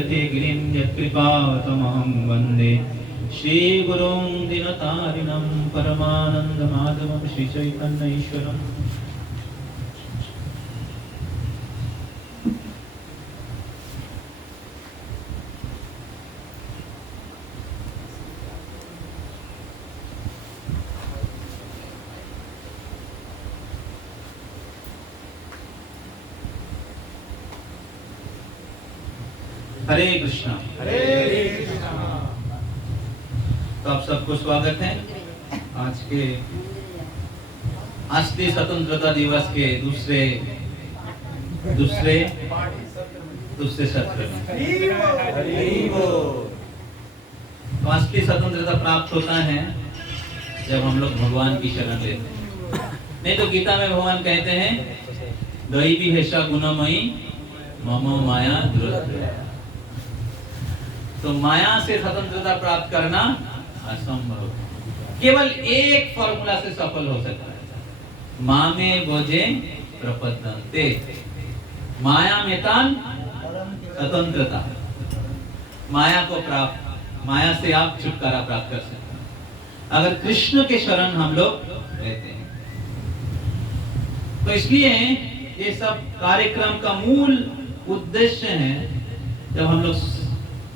जयते गिरिं यत्कृपातमहं वन्दे श्रीगुरुं दीनतारिणं परमानन्दमाधवं श्रीचैतन्यईश्वरम्। हरे कृष्णा। हरे कृष्णा। तो आप सबको स्वागत है आज के राष्ट्रीय स्वतंत्रता दिवस के दूसरे सत्र में। राष्ट्रीय स्वतंत्रता प्राप्त होता है जब हम लोग भगवान की शरण लेते हैं। नहीं तो गीता में भगवान कहते हैं दैवी हेषा गुणमयी मम माया दुरत्वया। तो माया से स्वतंत्रता प्राप्त करना असंभव। केवल एक फॉर्मूला से सफल हो सकता है, मामे बोझे प्रपद्यन्ते, माया में तान स्वतंत्रता। माया से आप छुटकारा प्राप्त कर सकते हैं अगर कृष्ण के शरण हम लोग लेते हैं। तो इसलिए ये सब कार्यक्रम का मूल उद्देश्य है, जब हम लोग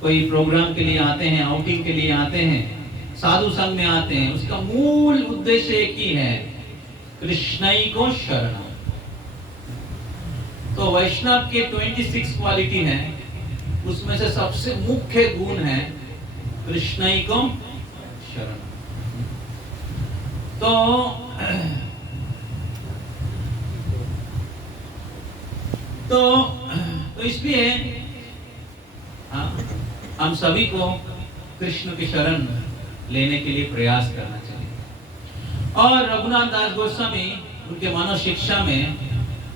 कोई प्रोग्राम के लिए आते हैं, आउटिंग के लिए आते हैं, साधु संघ में आते हैं, उसका मूल उद्देश्य एक ही है, कृष्णई को शरण। तो वैष्णव के 26 क्वालिटी है, उसमें से सबसे मुख्य गुण है कृष्णई को शरण। तो इसलिए हम सभी को कृष्ण की शरण लेने के लिए प्रयास करना चाहिए। और रघुनाथ दास गोस्वामी उनके मानव शिक्षा में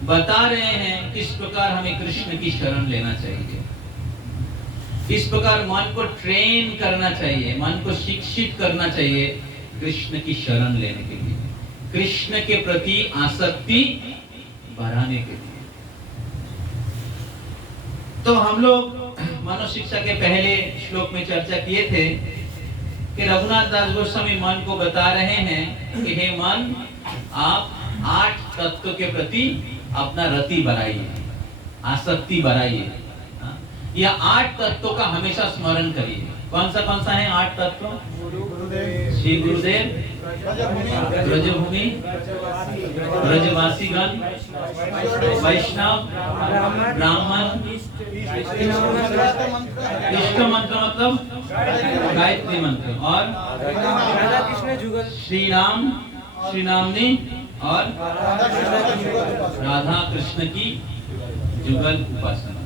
बता रहे हैं किस प्रकार हमें कृष्ण की शरण लेना चाहिए, इस प्रकार मन को ट्रेन करना चाहिए, मन को शिक्षित करना चाहिए कृष्ण की शरण लेने के लिए, कृष्ण के प्रति आसक्ति बढ़ाने के लिए। तो हम लोग मानव शिक्षा के पहले श्लोक में चर्चा किए थे कि रघुनाथ दास गोस्वामी मन को बता रहे हैं कि हे मन, आप 8 तत्व के प्रति अपना रति बढ़ाइए, आसक्ति बढ़ाइए। या 8 तत्वों का हमेशा स्मरण करिए। कौन सा है 8 तत्व? श्री गुरुदेव, ब्रजभूमि, ब्रजवासीगण, वैष्णव, ब्राह्मण, इष्ट मंत्र मतलब गायत्री मंत्र, और श्री नामनी और राधा कृष्ण की जुगल उपासना।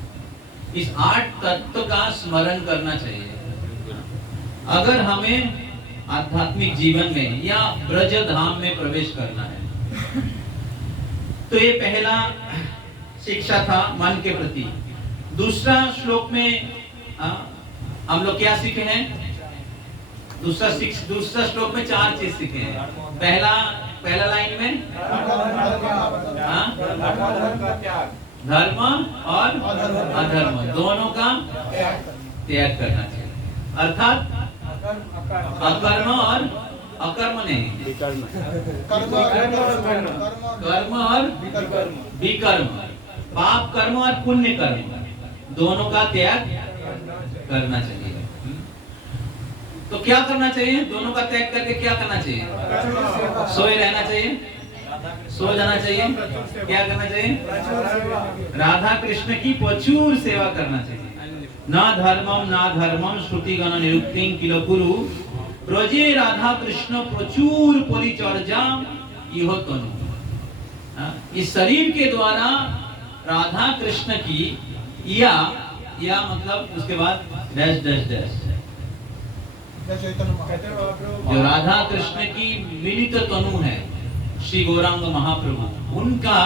इस 8 तत्व का स्मरण करना चाहिए अगर हमें आध्यात्मिक जीवन में या ब्रज धाम में प्रवेश करना है। तो ये पहला शिक्षा था मन के प्रति। दूसरा श्लोक में हम लोग क्या सीखे हैं? दूसरा श्लोक में 4 चीज सीखे हैं। पहला लाइन में धर्म और अधर्म दोनों का त्याग करना चाहिए, अर्थात अकर्म और अकर्म नहीं, कर्म और विकर्म, पाप कर्म और पुण्य कर्म दोनों का त्याग करना चाहिए। तो क्या करना चाहिए? दोनों का त्याग करके क्या करना चाहिए? सोए रहना चाहिए, सो जाना चाहिए। क्या करना चाहिए? राधा कृष्ण की प्रचुर सेवा करना चाहिए। ना धर्मम श्रुतिगण निरुक्तिं किल कुरु ब्रजे राधा कृष्ण प्रचुर परिचर्या इहो तनु। इस शरीर के द्वारा राधा कृष्ण की या मतलब उसके बाद डैश डैश डैश, जो राधा कृष्ण की मिलित तनु है श्री गौरांग महाप्रभु, उनका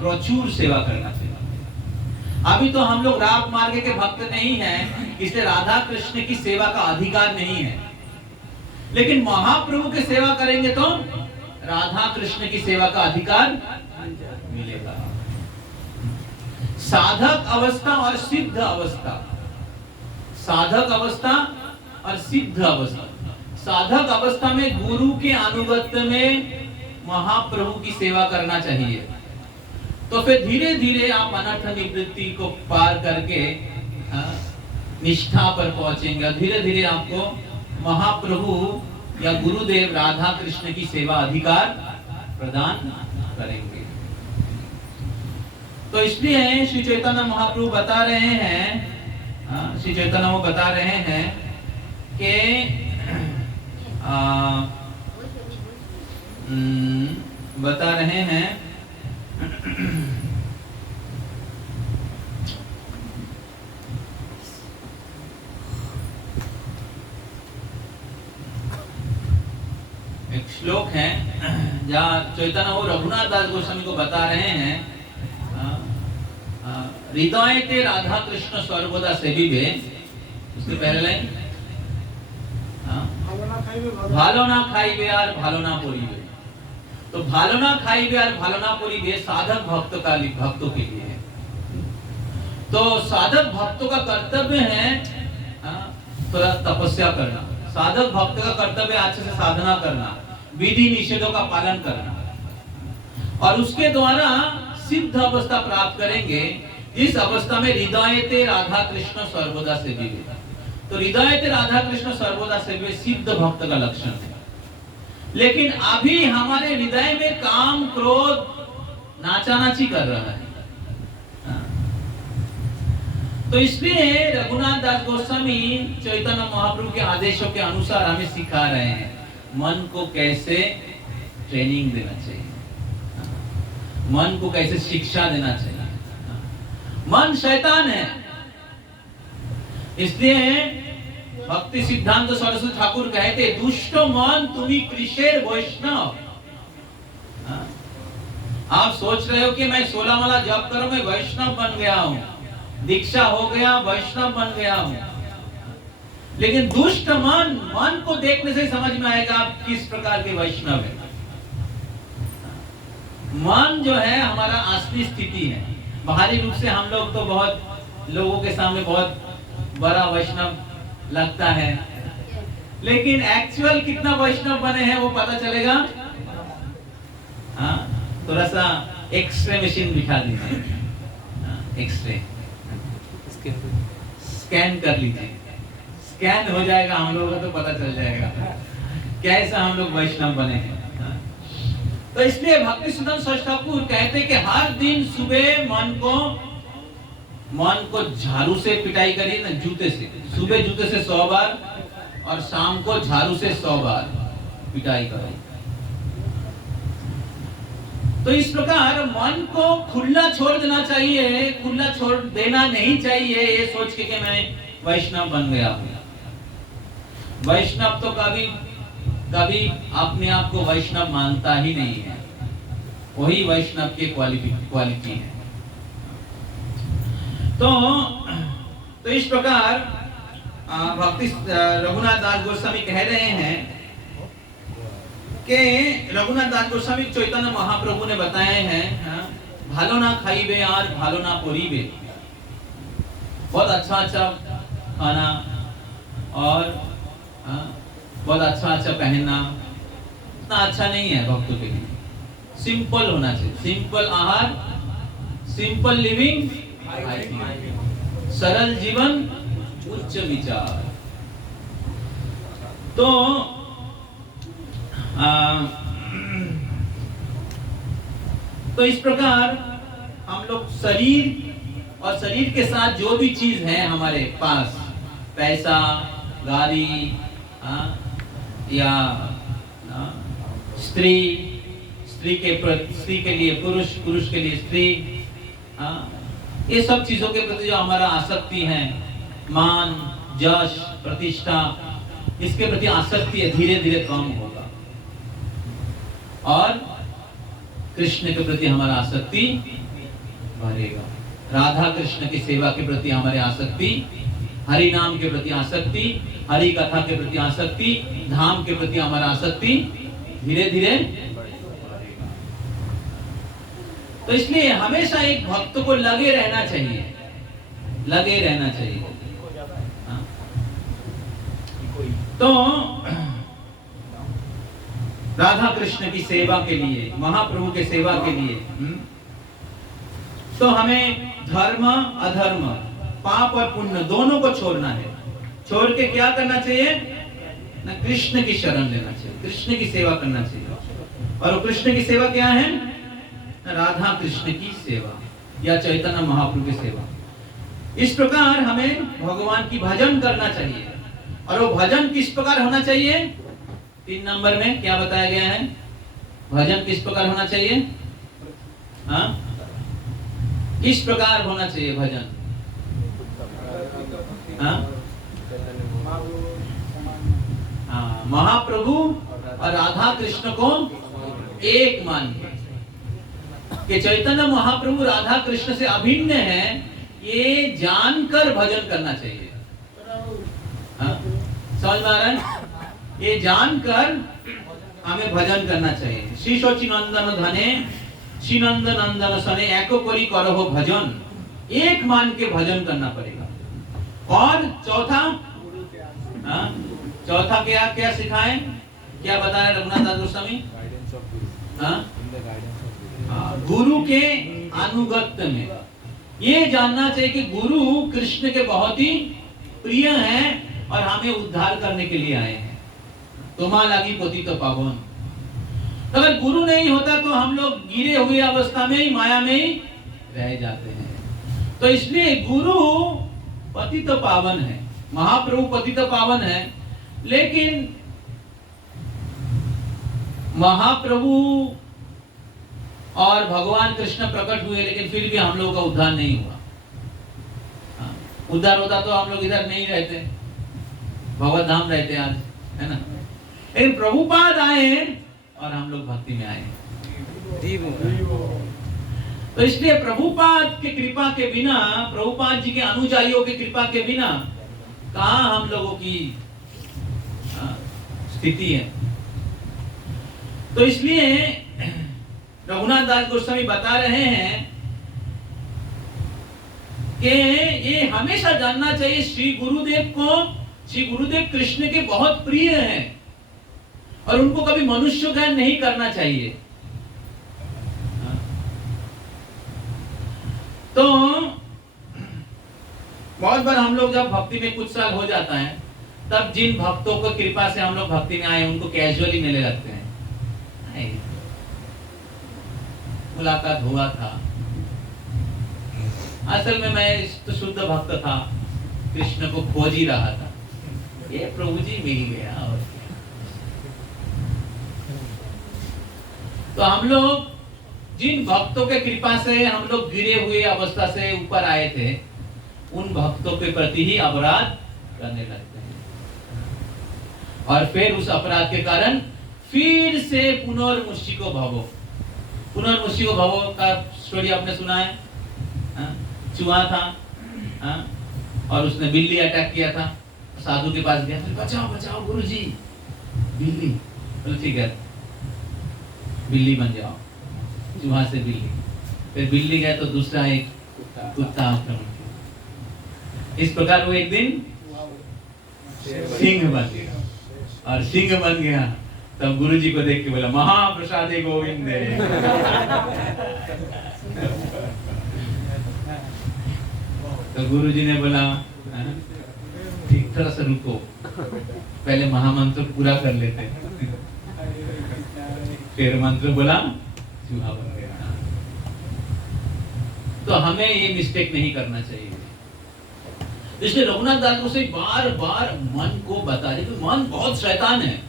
प्रचुर सेवा करना चाहिए। अभी तो हम लोग राग मार्ग के भक्त नहीं हैं, इसलिए राधा कृष्ण की सेवा का अधिकार नहीं है। लेकिन महाप्रभु की सेवा करेंगे तो राधा कृष्ण की सेवा का अधिकार मिलेगा। साधक अवस्था और सिद्ध अवस्था साधक अवस्था और सिद्ध अवस्था। साधक अवस्था में गुरु के अनुगत्य में महाप्रभु की सेवा करना चाहिए। तो फिर धीरे धीरे आप अनर्थ निवृत्ति को पार करके निष्ठा पर पहुंचेंगे। धीरे धीरे आपको महाप्रभु या गुरुदेव राधा कृष्ण की सेवा अधिकार प्रदान करेंगे। तो इसलिए श्री चैतन्य महाप्रभु बता रहे हैं, श्री चैतन्य वो बता रहे हैं कि बता रहे हैं एक श्लोक है जहाँ चैतन्य वो रघुनाथ दास गोस्वामी को बता रहे हैं, हृदय ते राधा कृष्ण सर्वदा सेविबे। उसके पहले लाइन, भालो ना खाइबे और भालो ना पोरिबे। तो भालो ना खाइबे और भालो ना पोरिबे साधक भक्तों के लिए है। तो साधक भक्तों का कर्तव्य है थोड़ा तपस्या करना। साधक भक्त का कर्तव्य अच्छे से साधना करना, विधि निषेधों का पालन करना, और उसके द्वारा सिद्ध अवस्था प्राप्त करेंगे, जिस अवस्था में हृदय ते राधा कृष्ण सर्वदा सेविबे। तो हृदय ते राधा कृष्ण सर्वदा सेविबे सिद्ध भक्त का लक्षण है। लेकिन अभी हमारे हृदय में काम क्रोध नाचानाची कर रहा है। तो इसलिए रघुनाथ दास गोस्वामी चैतन्य महाप्रभु के आदेशों के अनुसार हमें सिखा रहे हैं मन को कैसे ट्रेनिंग देना चाहिए, मन को कैसे शिक्षा देना चाहिए। मन शैतान है, इसलिए भक्ति सिद्धांत सरस्वती ठाकुर कहते दुष्ट मन तुम्ही कृषेर वैष्णव। आप सोच रहे हो कि मैं 16 माला जप करूं मैं वैष्णव बन गया हूं, दीक्षा हो गया, वैष्णव बन गया हूं। लेकिन दुष्ट मन को देखने से समझ में आएगा आप किस प्रकार के वैष्णव है। मन जो है हमारा असली स्थिति है। बाहरी रूप से हम लोग तो बहुत लोगों के सामने बहुत बड़ा वैष्णव लगता है, लेकिन एक्चुअल कितना वैष्णव बने हैं वो पता चलेगा। थोड़ा सा एक्सरे मशीन बिठा दीजिए, एक्सरे स्कैन कर लीजिए, स्कैन हो जाएगा हम लोगों को तो पता चल जाएगा कैसा हम लोग वैष्णव बने हैं। तो इसलिए भक्ति सिद्धांत सरस्वती ठाकुर कहते कि हर दिन सुबह मन को झाड़ू से पिटाई करिए ना, जूते से। सुबह जूते से 100 बार और शाम को झाड़ू से 100 बार पिटाई करो। तो इस प्रकार मन को खुला छोड़ देना चाहिए। खुला छोड़ देना नहीं चाहिए ये सोच के कि मैं वैष्णव बन गया हूं। वैष्णव तो कभी अपने आप को वैष्णव मानता ही नहीं है, वही वैष्णव की क्वालिटी है। तो इस प्रकार भक्ति रघुनाथ दास गोस्वामी कह रहे हैं कि रघुनाथ दास गोस्वामी चैतन्य महाप्रभु ने बताए हैं भालो ना खाइबे और भालो ना पोरीबे। बहुत अच्छा खाना और बहुत अच्छा पहनना इतना अच्छा नहीं है भक्तों के लिए। सिंपल होना चाहिए, सिंपल आहार, सिंपल लिविंग, सरल जीवन, उच्च विचार। तो इस प्रकार हम लोग शरीर और शरीर के साथ जो भी चीज है हमारे पास, पैसा, गाड़ी, या स्त्री के लिए पुरुष, पुरुष के लिए स्त्री, ये सब चीजों के प्रति जो हमारा आसक्ति है, मान, यश, प्रतिष्ठा, इसके प्रति आसक्ति है, धीरे धीरे कम होगा और कृष्ण के प्रति हमारा आसक्ति बढ़ेगा। राधा कृष्ण की सेवा के प्रति हमारी आसक्ति, हरि नाम के प्रति आसक्ति, हरि कथा के प्रति आसक्ति, धाम के प्रति हमारा आसक्ति धीरे धीरे बढ़ेगा। तो इसलिए हमेशा एक भक्त को लगे रहना चाहिए, लगे रहना चाहिए। तो राधा कृष्ण की सेवा के लिए, महाप्रभु के सेवा के लिए तो हमें धर्म अधर्म, पाप और पुण्य दोनों को छोड़ना है। छोड़ के क्या करना चाहिए ना, कृष्ण की शरण लेना चाहिए, कृष्ण की सेवा करना चाहिए। और वो कृष्ण की सेवा क्या है? राधा कृष्ण की सेवा या चैतन्य महाप्रभु की सेवा। इस प्रकार हमें भगवान की भजन करना चाहिए। और वो भजन किस प्रकार होना चाहिए? 3 नंबर में क्या बताया गया है? भजन किस प्रकार होना चाहिए? हाँ, किस प्रकार होना चाहिए भजन? हाँ, महाप्रभु और राधा कृष्ण को एक मान के चैतन्य महाप्रभु राधा कृष्ण से अभिन्न है, ये जानकर भजन करना चाहिए। समझ में आ रहा है? ये जानकर हमें भजन करना चाहिए। श्री शची नंदन धने श्री नंद नंदन सने एको करी करो भजन, एक मान के भजन करना पड़ेगा। और चौथा क्या क्या सिखाएं? क्या बताया रघुनाथ दास गोस्वामी? गुरु के अनुगत्य में ये जानना चाहिए कि गुरु कृष्ण के बहुत ही प्रिय हैं और हमें उद्धार करने के लिए आए हैं। तुम्हारा लागी पतित पावन। तो अगर गुरु नहीं होता तो हम लोग गिरे हुए अवस्था में ही, माया में ही रह जाते हैं। तो इसलिए गुरु पतित पावन है, महाप्रभु पतित पावन है। लेकिन महाप्रभु और भगवान कृष्ण प्रकट हुए, लेकिन फिर भी हम लोगों का उद्धार नहीं हुआ। उद्धार होता तो हम लोग इधर नहीं रहते, भगवत धाम रहते आज, है ना। लेकिन प्रभुपाद आए और हम लोग भक्ति में आए। तो इसलिए प्रभुपाद की कृपा के बिना, प्रभुपाद जी के अनुयायियों की कृपा के बिना कहाँ हम लोगों की स्थिति है। तो इसलिए रघुनाथ दास गोस्वामी बता रहे हैं कि ये हमेशा जानना चाहिए श्री गुरुदेव को, श्री गुरुदेव कृष्ण के बहुत प्रिय हैं और उनको कभी मनुष्य ज्ञान नहीं करना चाहिए। तो बहुत बार हम लोग जब भक्ति में कुछ साल हो जाता है, तब जिन भक्तों को कृपा से हम लोग भक्ति में आए उनको कैजुअली मिलने लगते हैं। मुलाकात हुआ था, असल में मैं तो शुद्ध भक्त था, कृष्ण को खोज ही रहा था, ये प्रभु जी मिल गया। और तो हम लोग जिन भक्तों के कृपा से हम लोग गिरे हुए अवस्था से ऊपर आए थे, उन भक्तों के प्रति ही अपराध करने लगते हैं और फिर उस अपराध के कारण फिर से पुनर्मुषिको भवो। पुनर्मुषिको भवो का स्टोरी आपने सुना है? चूहा था और उसने बिल्ली अटैक किया था, साधु के पास गया, बचाओ बचाओ गुरुजी, बिल्ली। बोले ठीक है, बिल्ली बन जाओ, चूहा से बिल्ली। फिर बिल्ली गया तो दूसरा एक कुत्ता आक्रमण किया। इस प्रकार वो एक दिन सिंह बन गया, और सिंह बन गया तब गुरुजी को देख के बोला महाप्रसादे गोविंद। तो गुरुजी ने बोला ठीक, थोड़ा सा रुको, पहले महामंत्र पूरा कर लेते। फिर मंत्र बोला, चूहा बन गया। तो हमें ये मिस्टेक नहीं करना चाहिए। इसलिए रघुनाथ दास को से बार बार मन को बता रहे कि मन बहुत शैतान है।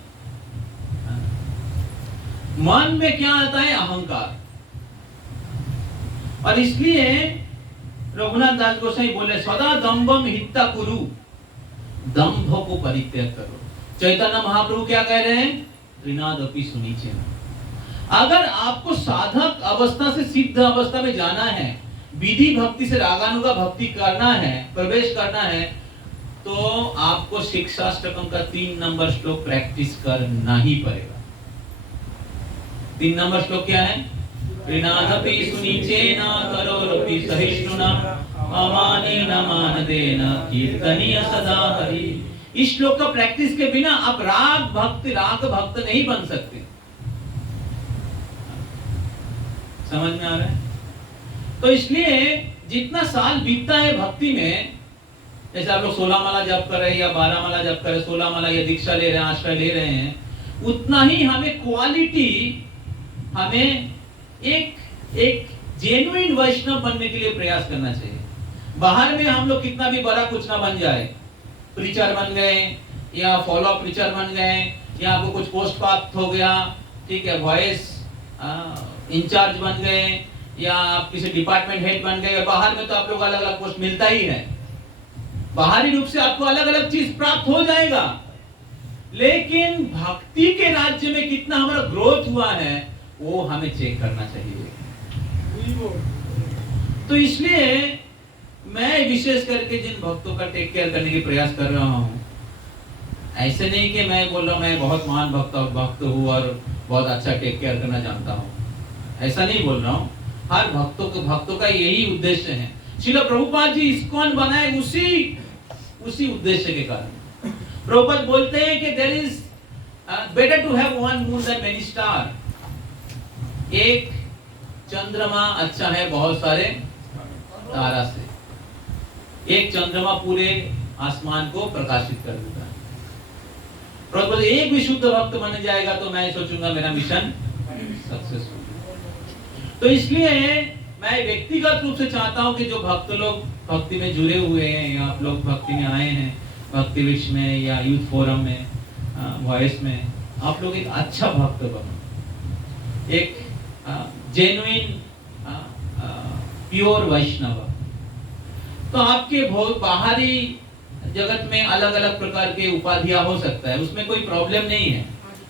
मन में क्या आता है? अहंकार। और इसलिए रघुनाथ दास गोसाई बोले सदा दंभम हित्ता कुरु, दंभ को परित्याग करो। चैतन्य महाप्रभु क्या कह रहे हैं? त्रिनादपि सुनीचे। अगर आपको साधक अवस्था से सिद्ध अवस्था में जाना है, विधि भक्ति से रागानुगा भक्ति करना है, प्रवेश करना है, तो आपको शिक्षाष्टकम का 3 नंबर श्लोक प्रैक्टिस करना ही पड़ेगा। 3 नंबर श्लोक क्या है? त्रिनादपि सुनीचेन करोरपि सहिष्णुना अमानेन मानदेन कीर्तनीय सदा हरि इस श्लोक का प्रैक्टिस के बिना आप राग भक्त नहीं बन सकते। समझ में आ रहा है? तो इसलिए जितना साल बीतता है भक्ति में, जैसे आप लोग 16 माला जप कर रहे हैं या 12 माला जप कर रहे हैं, 16 माला या दीक्षा ले रहे हैं, आश्रय ले रहे हैं, उतना ही हमें क्वालिटी, हमें एक जेन्युइन वैष्णव बनने के लिए प्रयास करना चाहिए। बाहर में हम लोग कितना भी बड़ा कुछ ना बन जाए, प्रीचर बन गए या फॉलो प्रीचर बन गए या आपको कुछ पोस्ट प्राप्त हो गया, ठीक है, वॉइस इंचार्ज बन गए या आप किसी डिपार्टमेंट हेड बन गए, बाहर में तो आप लोग अलग अलग पोस्ट मिलता ही है, बाहरी रूप से आपको अलग अलग चीज प्राप्त हो जाएगा, लेकिन भक्ति के राज्य में कितना हमारा ग्रोथ हुआ है वो हमें चेक करना चाहिए। तो इसलिए मैं विशेष करके जिन भक्तों का टेक केयर करने की प्रयास कर रहा हूँ, ऐसे नहीं कि मैं बोल रहा हूँ मैं बहुत महान भक्त हूँ और बहुत अच्छा टेक केयर करना जानता हूँ, ऐसा नहीं बोल रहा हूँ। हर भक्तों का यही उद्देश्य है। श्रील प्रभुपाद जी इस्कॉन बनाए उसी उद्देश्य के कारण। प्रभुपाद बोलते हैं कि there is better to have one moon than many star. एक चंद्रमा अच्छा है बहुत सारे तारा से। एक चंद्रमा पूरे आसमान को प्रकाशित कर देता है। प्रभुपाद एक भी शुद्ध भक्त बन जाएगा तो मैं सोचूंगा मेरा मिशन सक्सेसफुल। तो इसलिए मैं व्यक्तिगत रूप से चाहता हूं कि जो भक्त लोग भक्ति में जुड़े हुए हैं या आप लोग भक्ति में आए हैं, भक्ति विश्व में या यूथ फोरम में, वॉइस में, आप लोग एक अच्छा भक्त बनो, एक जेन्युइन प्योर वैष्णव। तो आपके बाहरी जगत में अलग अलग प्रकार के उपाधियां हो सकता है, उसमें कोई प्रॉब्लम नहीं है।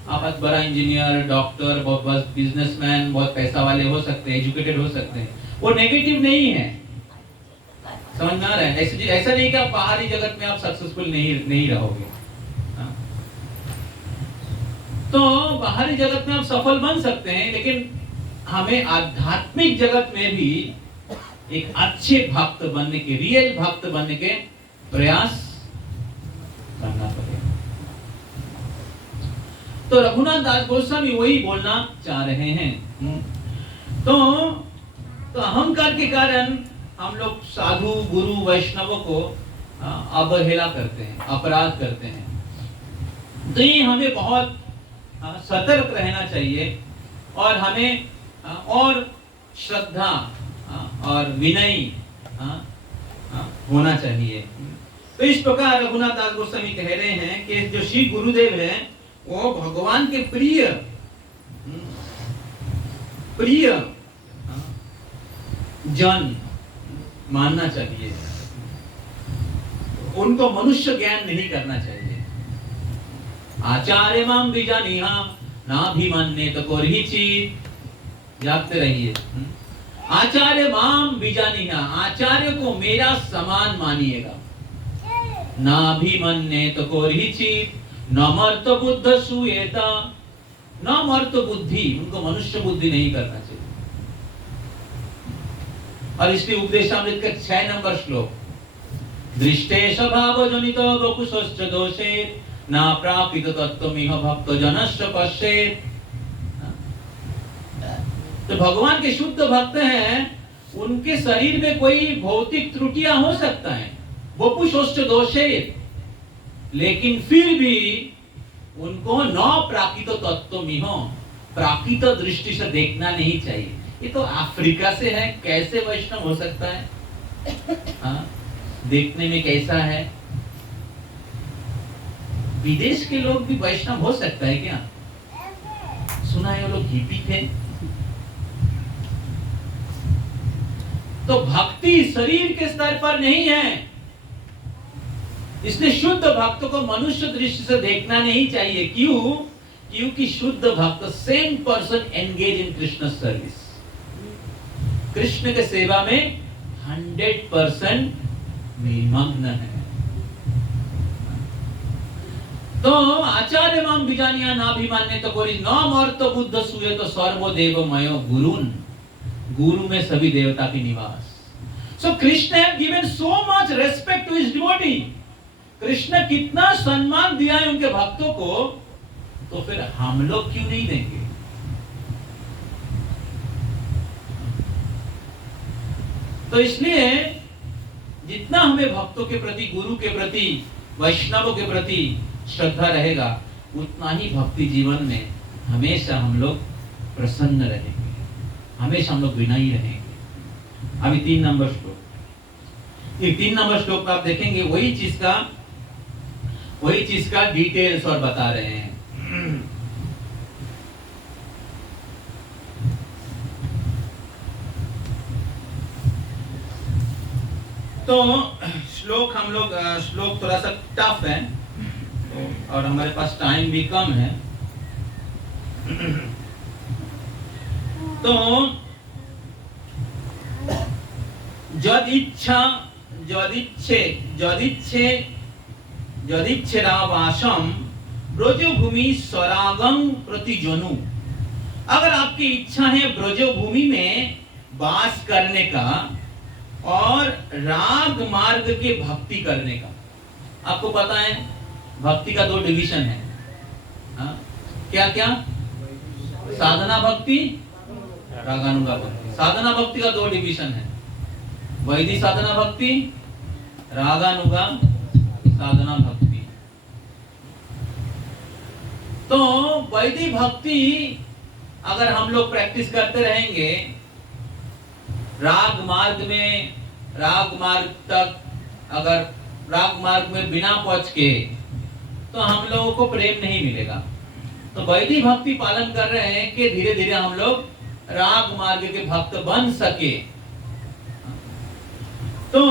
आप बड़ा इंजीनियर, डॉक्टर, बहुत बिजनेसमैन, बहुत पैसा वाले हो सकते हैं, एजुकेटेड हो सकते हैं, वो नेगेटिव नहीं है। समझ में आ रहा है? ऐसा नहीं कि आप बाहरी जगत में आप सक्सेसफुल नहीं रहोगे। तो बाहरी जगत में आप सफल बन सकते हैं, लेकिन हमें आध्यात्मिक जगत में भी एक अच्छे भक्त बनने के, रियल भक्त बनने के प्रयास करना पड़ेगा। तो रघुनाथ दास गोस्वामी वही बोलना चाह रहे हैं। तो अहंकार के कारण हम लोग साधु, गुरु, वैष्णवों को अवहेला करते हैं, अपराध करते हैं। तो ये हमें बहुत सतर्क रहना चाहिए और हमें और श्रद्धा और विनय होना चाहिए। तो इस प्रकार रघुनाथ दास गोस्वामी कह रहे हैं कि जो श्री गुरुदेव हैं वो भगवान के प्रिय जन मानना चाहिए, उनको मनुष्य ज्ञान नहीं करना चाहिए। आचार्य माम बीजानिहा नाभिमान्ये तो कोरहिचित, जागते रहिए। आचार्य माम बीजानिहा, आचार्य को मेरा समान मानिएगा। नाभिमान्ये तो कोरहिचित न मर्त बुद्ध सुयेता, न मर्त बुद्धि, उनको मनुष्य बुद्धि नहीं करना चाहिए। और इसलिए उपदेशामृत का 6 नंबर श्लोक, दृष्टे स्वभाव जनितो वपुषश्च दोषे ना प्रापित तत्त्वमिह भक्त जनश्च पश्येत्। तो भगवान के शुद्ध भक्त हैं, उनके शरीर में कोई भौतिक त्रुटियां हो सकता है, वपुषश्च दोषे, लेकिन फिर भी उनको न प्राकृत तत्त्वमिह, प्राकृत दृष्टि से देखना नहीं चाहिए। ये तो अफ्रीका से है, कैसे वैष्णव हो सकता है? देखने में कैसा है? विदेश के लोग भी वैष्णव हो सकता है क्या? सुना है वो लोग हिपी थे। तो भक्ति शरीर के स्तर पर नहीं है, इसलिए शुद्ध भक्त को मनुष्य दृष्टि से देखना नहीं चाहिए। क्यों? क्योंकि शुद्ध भक्त same person engage in Krishna service, Krishna के सेवा में 100% निमग्न है। तो आचार्य माम बीजानिया नाभिमान्ये तो कोरी न मर्त बुद्ध सुये तो सर्वदेवमयो गुरुन, गुरु में सभी देवता की निवास। So Krishna have given so much respect to his devotee. Krishna कितना सम्मान दिया है उनके भक्तों को, तो फिर हम लोग क्यों नहीं देंगे? तो इसलिए जितना हमें भक्तों के प्रति, गुरु के प्रति, वैष्णवों के प्रति श्रद्धा रहेगा, उतना ही भक्ति जीवन में हमेशा हम लोग प्रसन्न रहेंगे, हमेशा हम लोग विनयी रहेंगे। अभी 3 नंबर श्लोक, ये 3 नंबर श्लोक आप देखेंगे वही चीज का डिटेल्स और बता रहे हैं। तो श्लोक थोड़ा सा टफ है और हमारे पास टाइम भी कम है, तो जदिच्छेरावासम ब्रजभूमि स्वरागं प्रतिजनु। अगर आपकी इच्छा है ब्रजभूमि में वास करने का और राग मार्ग के भक्ति करने का। आपको पता है भक्ति का 2 डिवीजन है, क्या क्या? साधना भक्ति, रागानुगा भक्ति। साधना भक्ति का 2 डिवीजन है, वैदिक साधना भक्ति, रागानुगा साधना भक्ति। तो वैदिक भक्ति अगर हम लोग प्रैक्टिस करते रहेंगे, राग मार्ग में बिना पहुंच के, तो हम लोगों को प्रेम नहीं मिलेगा। तो वैदिक भक्ति पालन कर रहे हैं कि धीरे धीरे हम लोग राग मार्ग के भक्त बन सके। तो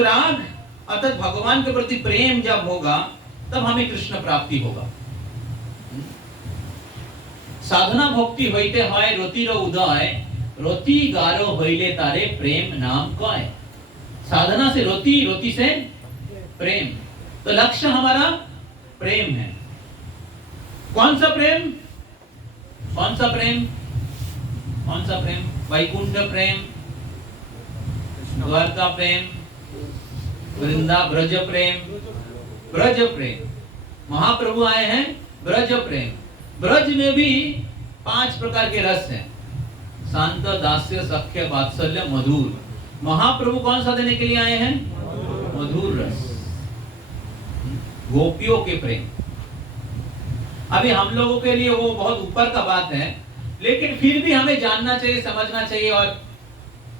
राग अर्थात भगवान के प्रति प्रेम जब होगा तब हमें कृष्ण प्राप्ति होगा। साधना भक्ति होइते হয় রতির উদয়, রতি গারো হইলে तारे प्रेम नाम कय। साधना से रोती, रोती से प्रेम। तो लक्ष्य हमारा प्रेम है। कौन सा प्रेम? कौन सा प्रेम? कौन सा प्रेम? वैकुंठ प्रेम, द्वारका प्रेम, वृंदा ब्रज प्रेम। ब्रज प्रेम, महाप्रभु आए हैं ब्रज प्रेम। ब्रज में भी 5 प्रकार के रस हैं, शांत, दास्य, सख्य, वात्सल्य, मधुर। महाप्रभु कौन सा देने के लिए आए हैं? मधुर रस, गोपियों के प्रेम। अभी हम लोगों के लिए वो बहुत ऊपर का बात है, लेकिन फिर भी हमें जानना चाहिए, समझना चाहिए और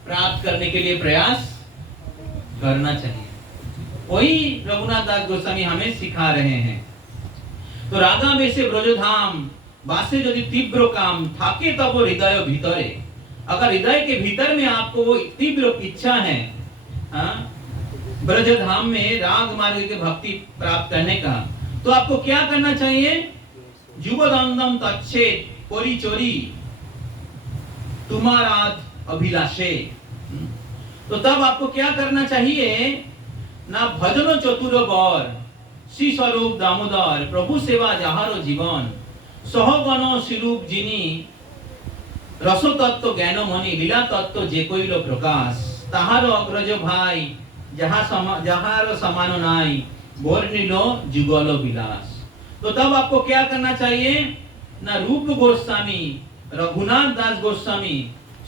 प्राप्त करने के लिए प्रयास करना चाहिए। वही रघुनाथ दास गोस्वामी हमें सिखा रहे हैं। तो रागा में से ब्रजधाम वासे यदि तीव्र काम थाके तब वो हृदय भीतरे। अगर हृदय के भीतर में आपको वो तीव्र इच्छा है ब्रजधाम में राग मार्ग के भक्ति प्राप्त करने का, तो आपको क्या करना चाहिए? जुबदंदम तच्छेद परिचोरी तुम्हारात अभिलाषे। तो तब आपको क्या करना चाहिए? ना भजनो चतुर बर, श्री स्वरूप दामोदर, प्रभु सेवा जहारो जीवन, सहगण शिरूप जिनी, रसो तत्व ज्ञान मणि, लीला तत्व जे कोइलो प्रकाश, ताहारो अग्रज भाई जहारो समान नाई, बोर्निलो जुगलो विलास। तो तब आपको क्या करना चाहिए? ना रूप गोस्वामी, रघुनाथ दास गोस्वामी,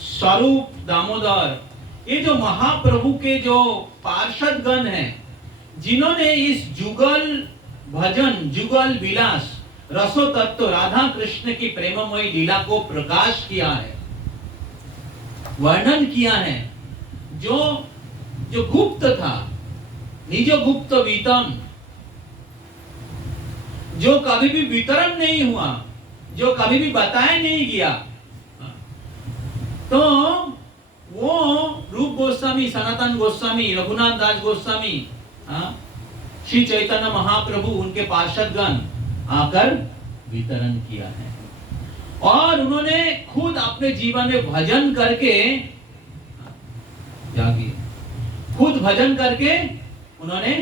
स्वरूप दामोदर, ये जो महाप्रभु के जो पार्षद गण हैं, जिन्होंने इस जुगल भजन, जुगल विलास, रसो तत्व राधा कृष्ण की प्रेममयी लीला को प्रकाश किया है, वर्णन किया है, जो गुप्त था, निजो गुप्त वीतम, जो कभी भी वितरण नहीं हुआ, जो कभी भी बताया नहीं गया। तो वो रूप गोस्वामी, सनातन गोस्वामी, रघुनाथ दास गोस्वामी, श्री चैतन्य महाप्रभु, उनके पार्षदगण आकर वितरण किया है। और उन्होंने खुद अपने जीवन में भजन करके, जागिए, खुद भजन करके उन्होंने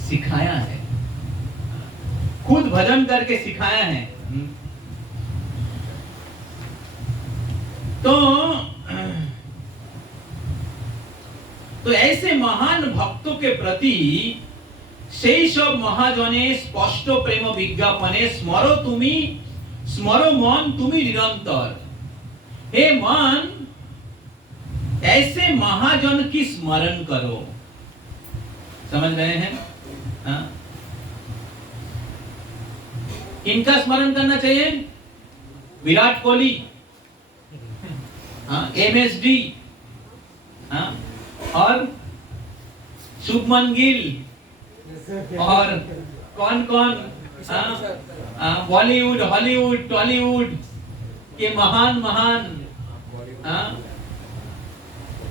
सिखाया है, खुद भजन करके सिखाया है। तो तो ऐसे महान भक्तों के प्रति সেই সব মহাজনে স্পষ্ট প্রেম বিজ্ঞাপনে स्मरो मन तुम्ही निरंतर। हे मन, ऐसे महाजन की स्मरण करो। समझ रहे हैं? हाँ? किनका स्मरण करना चाहिए? विराट कोहली, हाँ, MSD, हाँ, और शुभमन गिल, और कौन कौन, बॉलीवुड, हॉलीवुड, टॉलीवुड के महान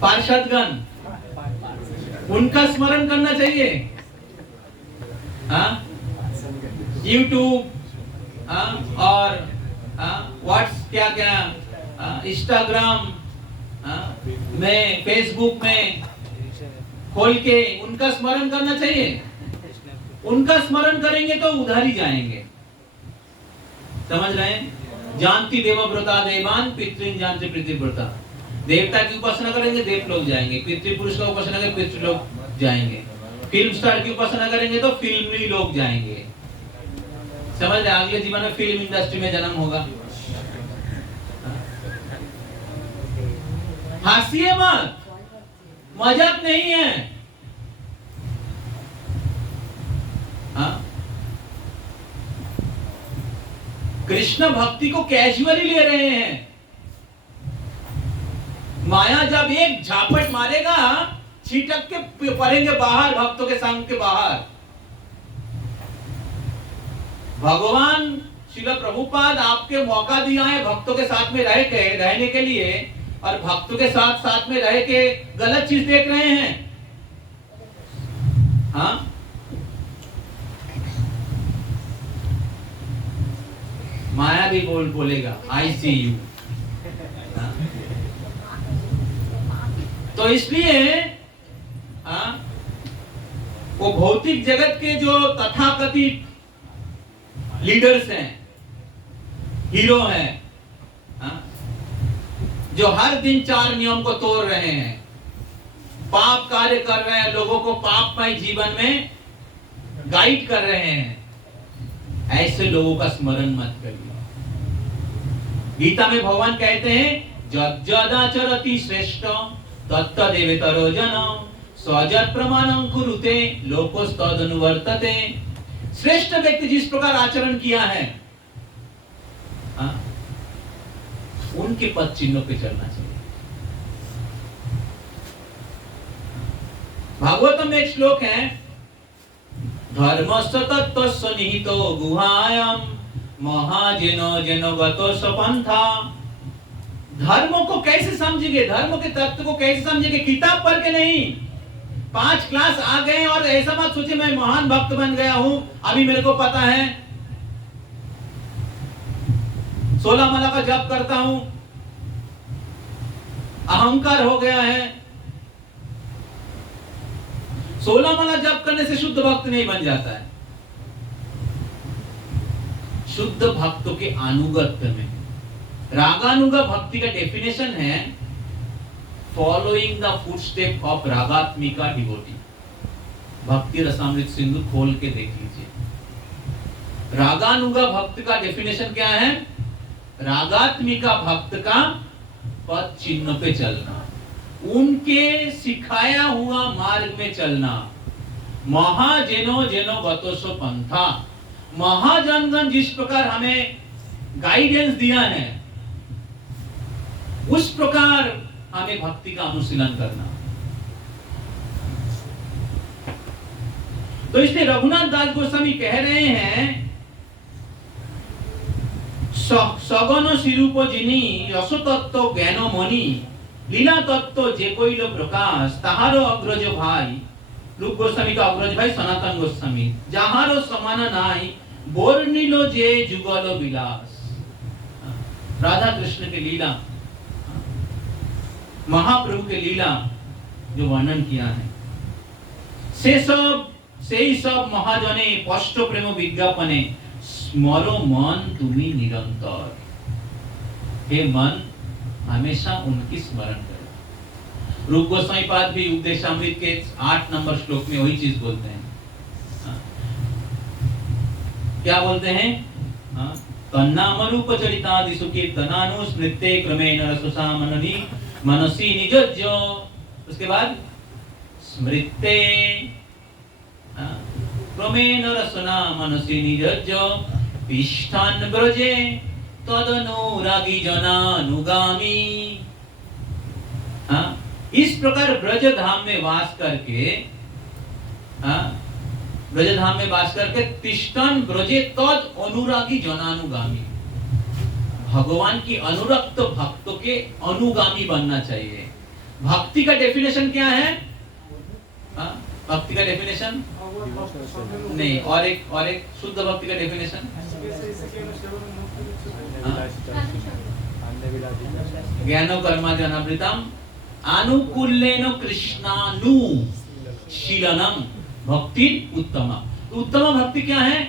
पार्षदगण, उनका स्मरण करना चाहिए। यूट्यूब और व्हाट्स क्या इंस्टाग्राम में, फेसबुक में खोल के उनका स्मरण करना चाहिए। उनका स्मरण करेंगे तो उधर ही जाएंगे। समझ रहे हैं? जानती देवव्रता देवान, पितृन जानते प्रीतिव्रता। देवता की उपासना करेंगे देव लोग जाएंगे, पितृपुरुष का उपासना करेंगे पितृ लोग जाएंगे, फिल्म स्टार की उपासना करेंगे तो फिल्मी लोग जाएंगे। समझ रहे? अगले जीवन में फिल्म इंडस्ट्री में जन्म होगा। हंसिए मत, मजाक नहीं है। हाँ? कृष्ण भक्ति को कैजुअली ले रहे हैं। माया जब एक झापट मारेगा, छिटक के पड़ेंगे बाहर, भक्तों के संग के बाहर। भगवान श्रील प्रभुपाद आपके मौका दिया है भक्तों के साथ में रहने के लिए, और भक्तों के साथ में रह के गलत चीज देख रहे हैं। हाँ? माया भी बोलेगा आई सी यू। तो इसलिए वो भौतिक जगत के जो तथाकथित लीडर्स हैं, हीरो हैं, जो हर दिन 4 नियम को तोड़ रहे हैं, पाप कार्य कर रहे हैं, लोगों को पापमय जीवन में गाइड कर रहे हैं, ऐसे लोगों का स्मरण मत करिए। गीता में भगवान कहते हैं जदाचरति श्रेष्ठ तत्तदेवेतरो जन स्वजत प्रमाणं कुरुते लोकोस्तदनुवर्तते। श्रेष्ठ व्यक्ति जिस प्रकार आचरण किया है, उनके पद चिन्हों पे चलना चाहिए। भागवतम में एक श्लोक है, धर्मस्य तत्त्वस्य निहितो गुहायाम महाजनो जनो गतो सपंथा। धर्मों को कैसे समझेंगे, धर्म के तत्व को कैसे समझेंगे? किताब पढ़ के नहीं। 5 क्लास आ गए और ऐसा मत सोचे मैं महान भक्त बन गया हूं, अभी मेरे को पता है, 16 माला का जप करता हूं, अहंकार हो गया है। 16 माला जप करने से शुद्ध भक्त नहीं बन जाता है। शुद्ध भक्तों के अनुगत्य में, रागानुगा भक्ति का डेफिनेशन है following the footstep of ragatmika devotee. Bhakti Rasamrita Sindhu खोल के देख लीजिए। रागानुगा भक्त का डेफिनेशन क्या है? रागात्मिका भक्त का पद चिन्ह पे चलना, उनके सिखाया हुआ मार्ग में चलना। महाजनो जनो गतोसो पंथा। महाजनगण जिस प्रकार हमें गाइडेंस दिया है, उस प्रकार हमें भक्ति का अनुशीलन करना। तो इसलिए रघुनाथ दास गोस्वामी कह रहे हैं, सगन सिरूप जिनी रस तत्व ज्ञान मणि लीला तत्व जे कोई लो प्रकाश ताहारो अग्रज भाई। रूप गोस्वामी का अग्रज भाई सनातन गोस्वामी। जहारो समान नाई बोर्निलो जे जुगलो विलास। राधा कृष्ण की लीला, महाप्रभु के लीला जो वर्णन किया है, से सब महाजने स्पष्ट प्रेम विज्ञापने स्मरो मन तुम्ही निरंतर। हे मन, हमेशा उनकी स्मरण करो। रूप गोस्वामी पाद भी उपदेशामृत के 8 नंबर श्लोक में वही चीज बोलते हैं। क्या बोलते हैं? तन्नाम रूप चरितादिषु कीर्तनानुस्मृते क्रमेण रससा मनसी निजज्य। उसके बाद स्मृते क्रमेण रसना मनसी निजज्य तिष्ठन् ब्रजे तदनुरागी जनानुगामी। इस प्रकार ब्रज धाम में वास करके तिष्ठन् ब्रजे तद अनुरागी जनानुगामी, भगवान की अनुरक्त भक्तों के अनुगामी बनना चाहिए। भक्ति का डेफिनेशन क्या है? भक्ति का डेफिनेशन नहीं, और एक शुद्ध भक्ति का डेफिनेशन ज्ञानो कर्माजनामृतम अनुकूलेन कृष्णानुशीलनम भक्ति उत्तमा। तो उत्तम भक्ति क्या है?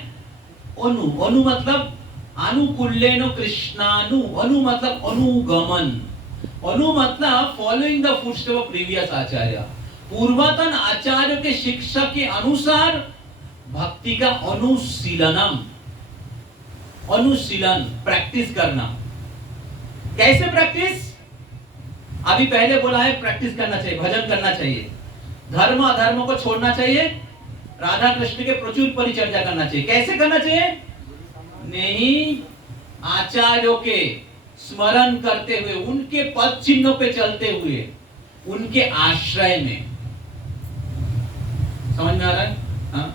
अनु मतलब अनुकूलेन कृष्णानु, अनु मतलब अनुगमन, अनु मतलब following the footstep of previous acharya, पूर्वतन आचार्य के शिक्षा के अनुसार भक्ति का अनुशीलन प्रैक्टिस करना। कैसे प्रैक्टिस? अभी पहले बोला है प्रैक्टिस करना चाहिए, भजन करना चाहिए, धर्म अधर्म को छोड़ना चाहिए, राधा कृष्ण के प्रचुर परिचर्या करना चाहिए। कैसे करना चाहिए? नहीं, आचार्यों के स्मरण करते हुए, उनके पद चिन्हों पे चलते हुए, उनके आश्रय में। समझ में आ रहा है? हाँ?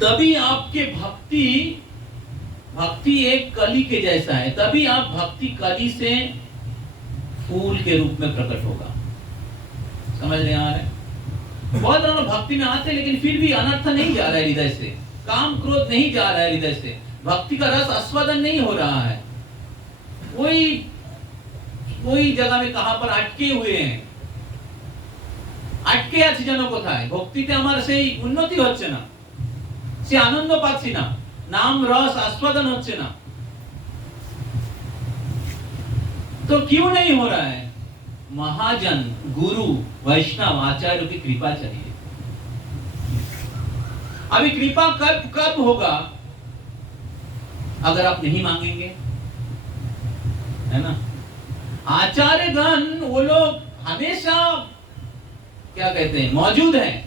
तभी आपके भक्ति एक कली के जैसा है, तभी आप भक्ति कली से फूल के रूप में प्रकट होगा। समझ रहे हैं? बहुत लोग भक्ति में आते हैं लेकिन फिर भी अनर्थ नहीं जा रहा है हृदय से, काम क्रोध नहीं जा रहा है हृदय से, भक्ति का रस आस्वादन नहीं हो रहा है, कोई जगह में कहां पर अटके हुए हैं। আটকে আছি যেন কোথায়, ভক্তিতে আমার সেই উন্নতি হচ্ছে না, সে আনন্দ পাচ্ছি না, নাম রস आस्वादन হচ্ছে না। तो क्यों नहीं हो रहा है? महाजन, गुरु, वैष्णव, आचार्य की कृपा चाहिए। अभी कृपा कब होगा? अगर आप नहीं मांगेंगे, है ना? आचार्यगण वो लोग हमेशा क्या कहते हैं, मौजूद है।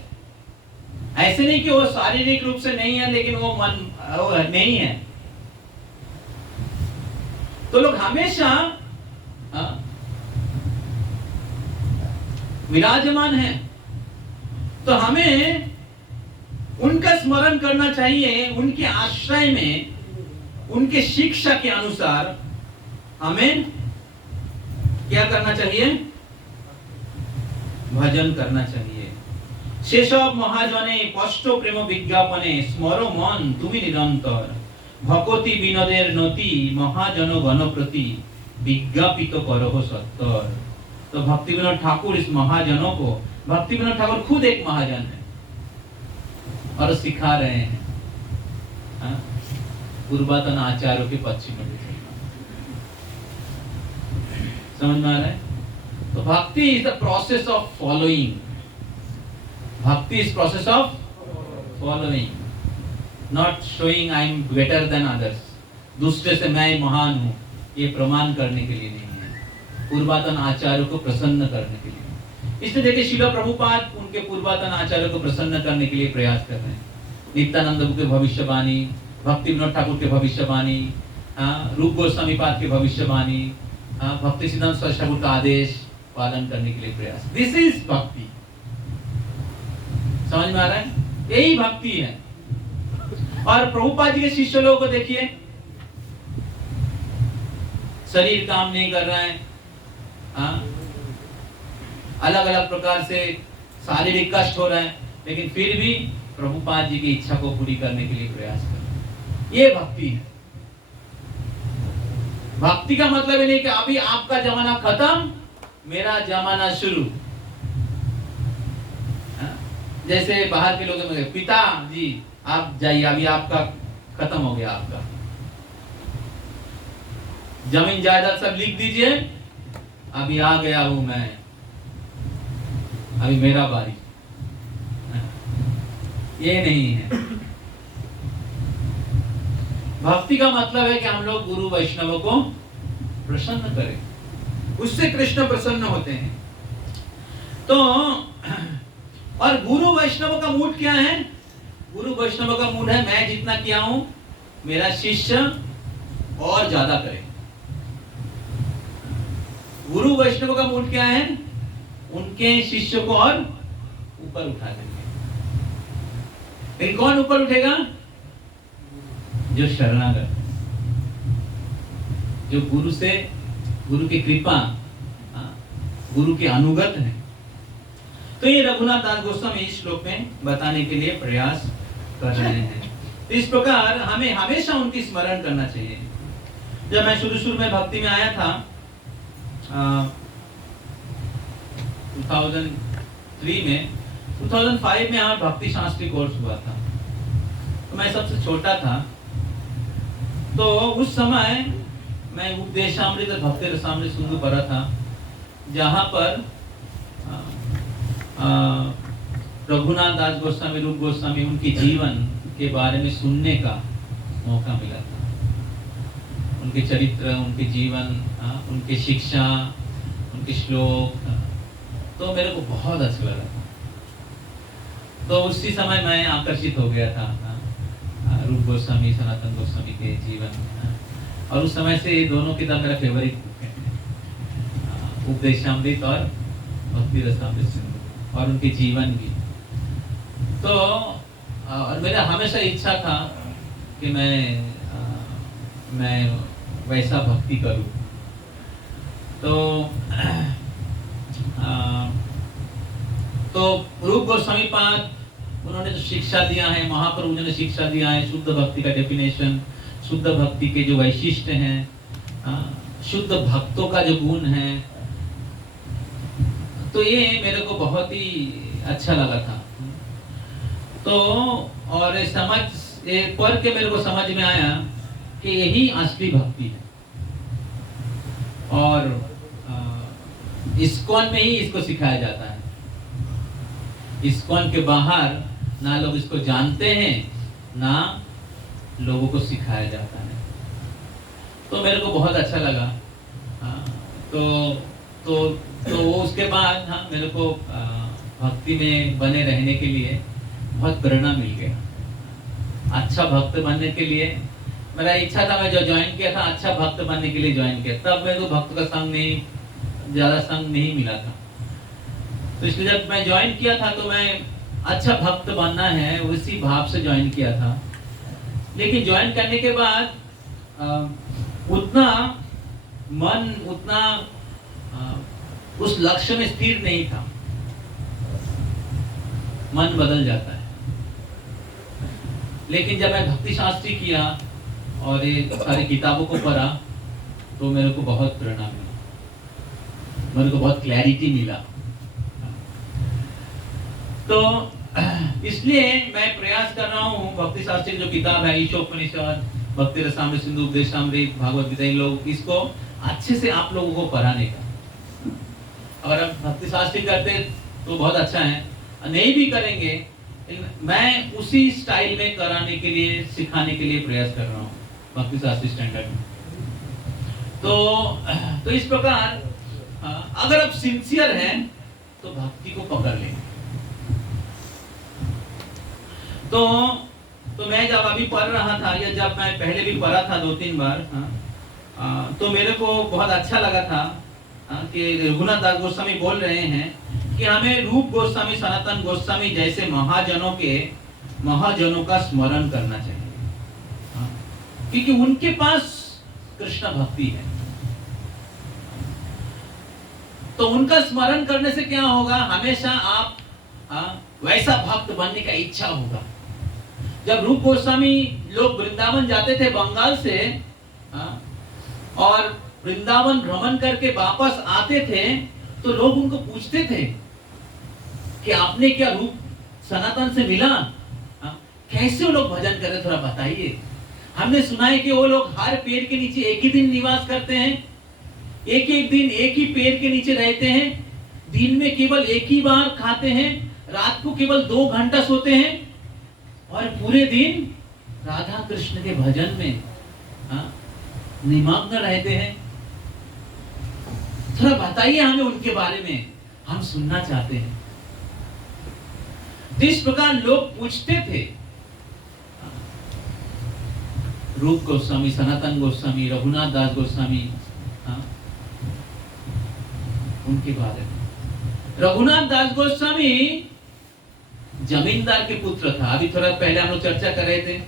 ऐसे नहीं कि वो शारीरिक रूप से नहीं है लेकिन वो नहीं है, तो लोग हमेशा विराजमान है। तो हमें उनका स्मरण करना चाहिए, उनके आश्रय में, उनके शिक्षा के अनुसार हमें क्या करना चाहिए? भजन करना चाहिए। शेषव महाजने कष्ट प्रेम विज्ञापने स्मरो मन तुमी निरंतर भक्ति विनोदेर नति महाजन गण प्रति विज्ञापित करो सत्तर। तो भक्ति विनोद ठाकुर इस महाजनों को, भक्ति विनोद ठाकुर खुद एक महाजन है और सिखा रहे हैं पूर्वतन आचार्यों के पश्चिम में। समझ में आ रहा है? तो bhakti is the process of following, bhakti is process of following, not showing I am better than others, दूसरे से मैं महान हूं, ये प्रमाण करने के लिए नहीं है, पूर्वतन आचार्यों को प्रसन्न करने के लिए। इसलिए देखिए श्रील प्रभुपाद उनके पूर्वतन आचार्यों को प्रसन्न करने के लिए प्रयास कर रहे हैं। नित्यानंद के भविष्यवाणी, भक्ति विनोद ठाकुर के भविष्यवाणी, रूप गोस्वामी पाद के भविष्यवाणी, भक्ति सिद्धांत सरस्वती ठाकुर का आदेश पालन करने के लिए प्रयास। दिस इज भक्ति। समझ में आ रहा है? यही भक्ति है। और प्रभुपाद जी के शिष्य लोगों को देखिए, शरीर काम नहीं कर रहा है, अलग अलग प्रकार से शारीरिक कष्ट हो रहा है, लेकिन फिर भी प्रभुपाद जी की इच्छा को पूरी करने के लिए प्रयास कर रहे हैं। ये भक्ति है। भक्ति का मतलब ये नहीं कि अभी आपका जमाना खत्म, मेरा जमाना शुरू। जैसे बाहर के लोग में पिता जी आप जाइए, अभी आपका खत्म हो गया, आपका जमीन जायदाद सब लिख दीजिए, अभी आ गया हूं मैं, अभी मेरा बारी, ये नहीं है। भक्ति का मतलब है कि हम लोग गुरु वैष्णव को प्रसन्न करें, उससे कृष्ण प्रसन्न होते हैं। तो और गुरु वैष्णव का मूड क्या है? गुरु वैष्णव का मूड है मैं जितना किया हूं मेरा शिष्य और ज्यादा करे। गुरु वैष्णव का मूड क्या है? उनके शिष्य को और ऊपर उठा देंगे। लेकिन कौन ऊपर उठेगा? जो शरणागत, जो गुरु से, गुरु की कृपा, गुरु के अनुगत है। तो ये रघुनाथ दास गोस्वामी इस श्लोक में बताने के लिए प्रयास कर रहे हैं। तो इस प्रकार हमें हमेशा उनकी स्मरण करना चाहिए। जब मैं शुरू में भक्ति में आया था 2003 में, 2005 में हमारा भक्ति शास्त्री कोर्स हुआ था। तो मैं सबसे छोटा था। तो उस समय मैं उपदेशामृत और भक्ति रसामृत सिंधु पढ़ा था, जहाँ पर रघुनाथ दास गोस्वामी, रूप गोस्वामी, उनके जीवन के बारे में सुनने का मौका मिला था। उनके चरित्र, उनके जीवन, उनके शिक्षा, उनके श्लोक, तो मेरे को बहुत अच्छा लगा था। तो उसी समय मैं आकर्षित हो गया था रूप गोस्वामी, सनातन गोस्वामी के जीवन। और उस समय से ये दोनों किताब मेरा फेवरेट बुक है, उपदेशामृत और भक्ति रसामृत सिंधु, और उनके जीवन भी। तो और मेरा हमेशा इच्छा था कि मैं वैसा भक्ति करूं। तो रूप गोस्वामी पाद उन्होंने जो शिक्षा दिया है, महाप्रभु जी ने शिक्षा दिया है, शुद्ध भक्ति का डेफिनेशन, शुद्ध भक्ति के जो वैशिष्ट हैं, शुद्ध भक्तों का जो गुण है, तो ये मेरे को बहुत ही अच्छा लगा था। तो और पढ़ के मेरे को समझ में आया कि यही असली भक्ति है। और इस्कॉन में ही इसको सिखाया जाता है। इस्कॉन के बाहर ना लोग इसको जानते हैं, ना लोगों को सिखाया जाता है। तो मेरे को बहुत अच्छा लगा। तो उसके बाद मेरे को भक्ति में बने रहने के लिए बहुत प्रेरणा मिल गया। अच्छा भक्त बनने के लिए मेरा इच्छा था, मैं जो ज्वाइन किया था अच्छा भक्त बनने के लिए ज्वाइन किया। तब मेरे को भक्त का संग नहीं, ज्यादा संग नहीं मिला था। तो इसलिए जब मैं ज्वाइन किया था तो मैं अच्छा भक्त बनना है उसी भाव से ज्वाइन किया था। लेकिन ज्वाइन करने के बाद उतना मन उस लक्ष्य में स्थिर नहीं था। मन बदल जाता है। लेकिन जब मैं भक्ति शास्त्री किया और ये सारी किताबों को पढ़ा तो मेरे को बहुत प्रेरणा मिली, मेरे को बहुत क्लैरिटी मिला। तो इसलिए मैं प्रयास कर रहा हूँ भक्ति शास्त्री जो किताब है, ईशोपनिषद, भक्ति रसामृत सिंधु, उपदेशामृत, भागवत गीता, इन लोग इसको अच्छे से आप लोगों को पढ़ाने का। अगर आप भक्ति शास्त्री करते तो बहुत अच्छा है, नहीं भी करेंगे मैं उसी स्टाइल में कराने के लिए, सिखाने के लिए प्रयास कर रहा हूँ भक्ति शास्त्री स्टैंडर्ड में। तो इस प्रकार अगर आप सिंसियर हैं तो भक्ति को पकड़ लेंगे। तो मैं जब अभी पढ़ रहा था, या जब मैं पहले भी पढ़ा था 2-3 बार, तो मेरे को बहुत अच्छा लगा था कि रघुनाथ दास गोस्वामी बोल रहे हैं कि हमें रूप गोस्वामी, सनातन गोस्वामी जैसे महाजनों का स्मरण करना चाहिए, क्योंकि उनके पास कृष्ण भक्ति है। तो उनका स्मरण करने से क्या होगा, हमेशा आप वैसा भक्त बनने का इच्छा होगा। जब रूप गोस्वामी लोग वृंदावन जाते थे बंगाल से, और वृंदावन भ्रमण करके वापस आते थे, तो लोग उनको पूछते थे कि आपने क्या रूप सनातन से मिला, कैसे वो लोग भजन कर रहे, थोड़ा बताइए। हमने सुना है कि वो लोग हर पेड़ के नीचे एक ही दिन निवास करते हैं, एक एक दिन एक ही पेड़ के नीचे रहते हैं, दिन में केवल एक ही बार खाते हैं, रात को केवल 2 घंटा सोते हैं और पूरे दिन राधा कृष्ण के भजन में निमग्न रहते हैं। थोड़ा बताइए हमें उनके बारे में, हम सुनना चाहते हैं। जिस प्रकार लोग पूछते थे, रूप गोस्वामी, सनातन गोस्वामी, रघुनाथ दास गोस्वामी, उनके बारे में। रघुनाथ दास गोस्वामी जमींदार के पुत्र था। अभी थोड़ा पहले हम लोग चर्चा कर रहे थे,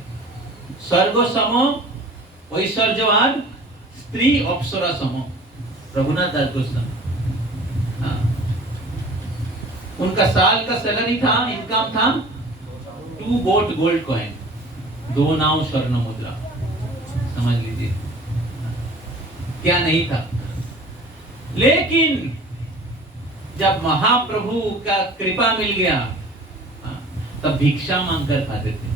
स्वर्ग समो ऐश्वर्यवान, स्त्री अप्सरा समो, रघुनाथ दास गोस्वामी। उनका साल का सैलरी था, इनकम था 2 बोट गोल्ड कॉइन, 2 नाव स्वर्ण मुद्रा। समझ लीजिए क्या नहीं था। लेकिन जब महाप्रभु का कृपा मिल गया तब भिक्षा मांगकर खाते थे,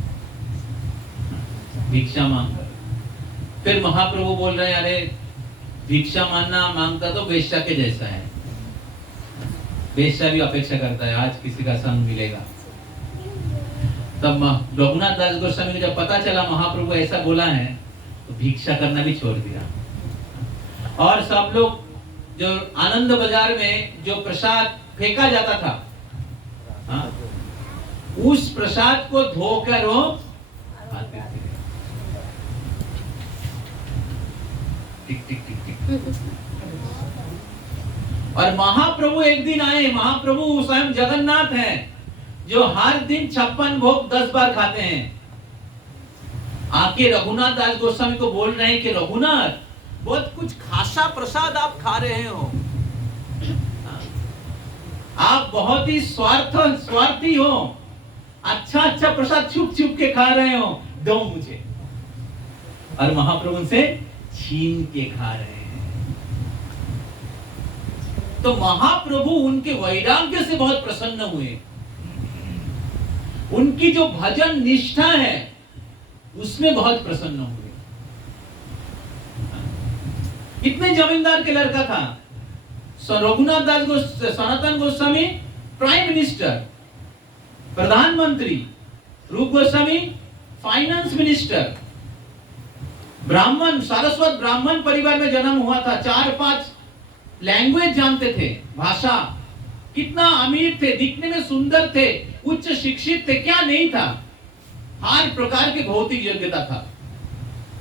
भिक्षा मांगकर। फिर महाप्रभु बोल रहे हैं, अरे भिक्षा मांगता तो वेश्या के जैसा है। वेश्या भी अपेक्षा करता है आज किसी का संग मिलेगा। तब रघुनाथ दास गोस्वामी को जब पता चला महाप्रभु ऐसा बोला है, तो भिक्षा करना भी छोड़ दिया। और सब लोग जो आनंद बाजार में जो प्रसाद फेंका जाता था, उस प्रसाद को धोकर वो खाते थे। टिक टिक टिक टिक। और महाप्रभु एक दिन आए, महाप्रभु स्वयं जगन्नाथ हैं, जो हर दिन 56 भोग 10 बार खाते हैं। आके रघुनाथ दास गोस्वामी को बोल रहे हैं कि रघुनाथ, बहुत कुछ खासा प्रसाद आप खा रहे हो, आप बहुत ही स्वार्थी हो, अच्छा प्रसाद छुप छुप के खा रहे हो, दो मुझे। और महाप्रभु उनसे छीन के खा रहे हैं। तो महाप्रभु उनके वैराग्य से बहुत प्रसन्न हुए। उनकी जो भजन निष्ठा है उसमें बहुत प्रसन्न हुए। कितने जमींदार के लड़का था रघुनाथ दास सनातन गोस्वामी, प्राइम मिनिस्टर, प्रधानमंत्री, रूप गोस्वामी फाइनेंस मिनिस्टर, ब्राह्मण, सारस्वत ब्राह्मण परिवार में जन्म हुआ था, 4-5 लैंग्वेज जानते थे, भाषा, कितना अमीर थे, दिखने में सुंदर थे, उच्च शिक्षित थे, क्या नहीं था, हर प्रकार की भौतिक योग्यता था।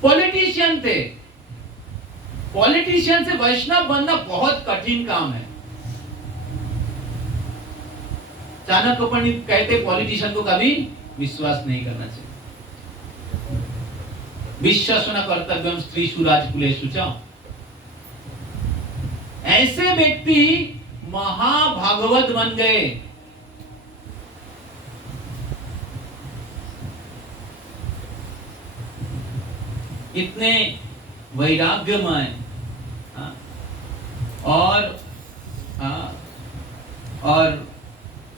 पॉलिटिशियन थे। पॉलिटिशियन से वैष्णव बनना बहुत कठिन काम है। चाणक्य पंडित कहते पॉलिटिशियन को कभी विश्वास नहीं करना चाहिए। विश्वास न कर्तव्यम स्त्रीषु राजकुलेषु च। ऐसे व्यक्ति महाभागवत बन गए। इतने वैराग्यमय और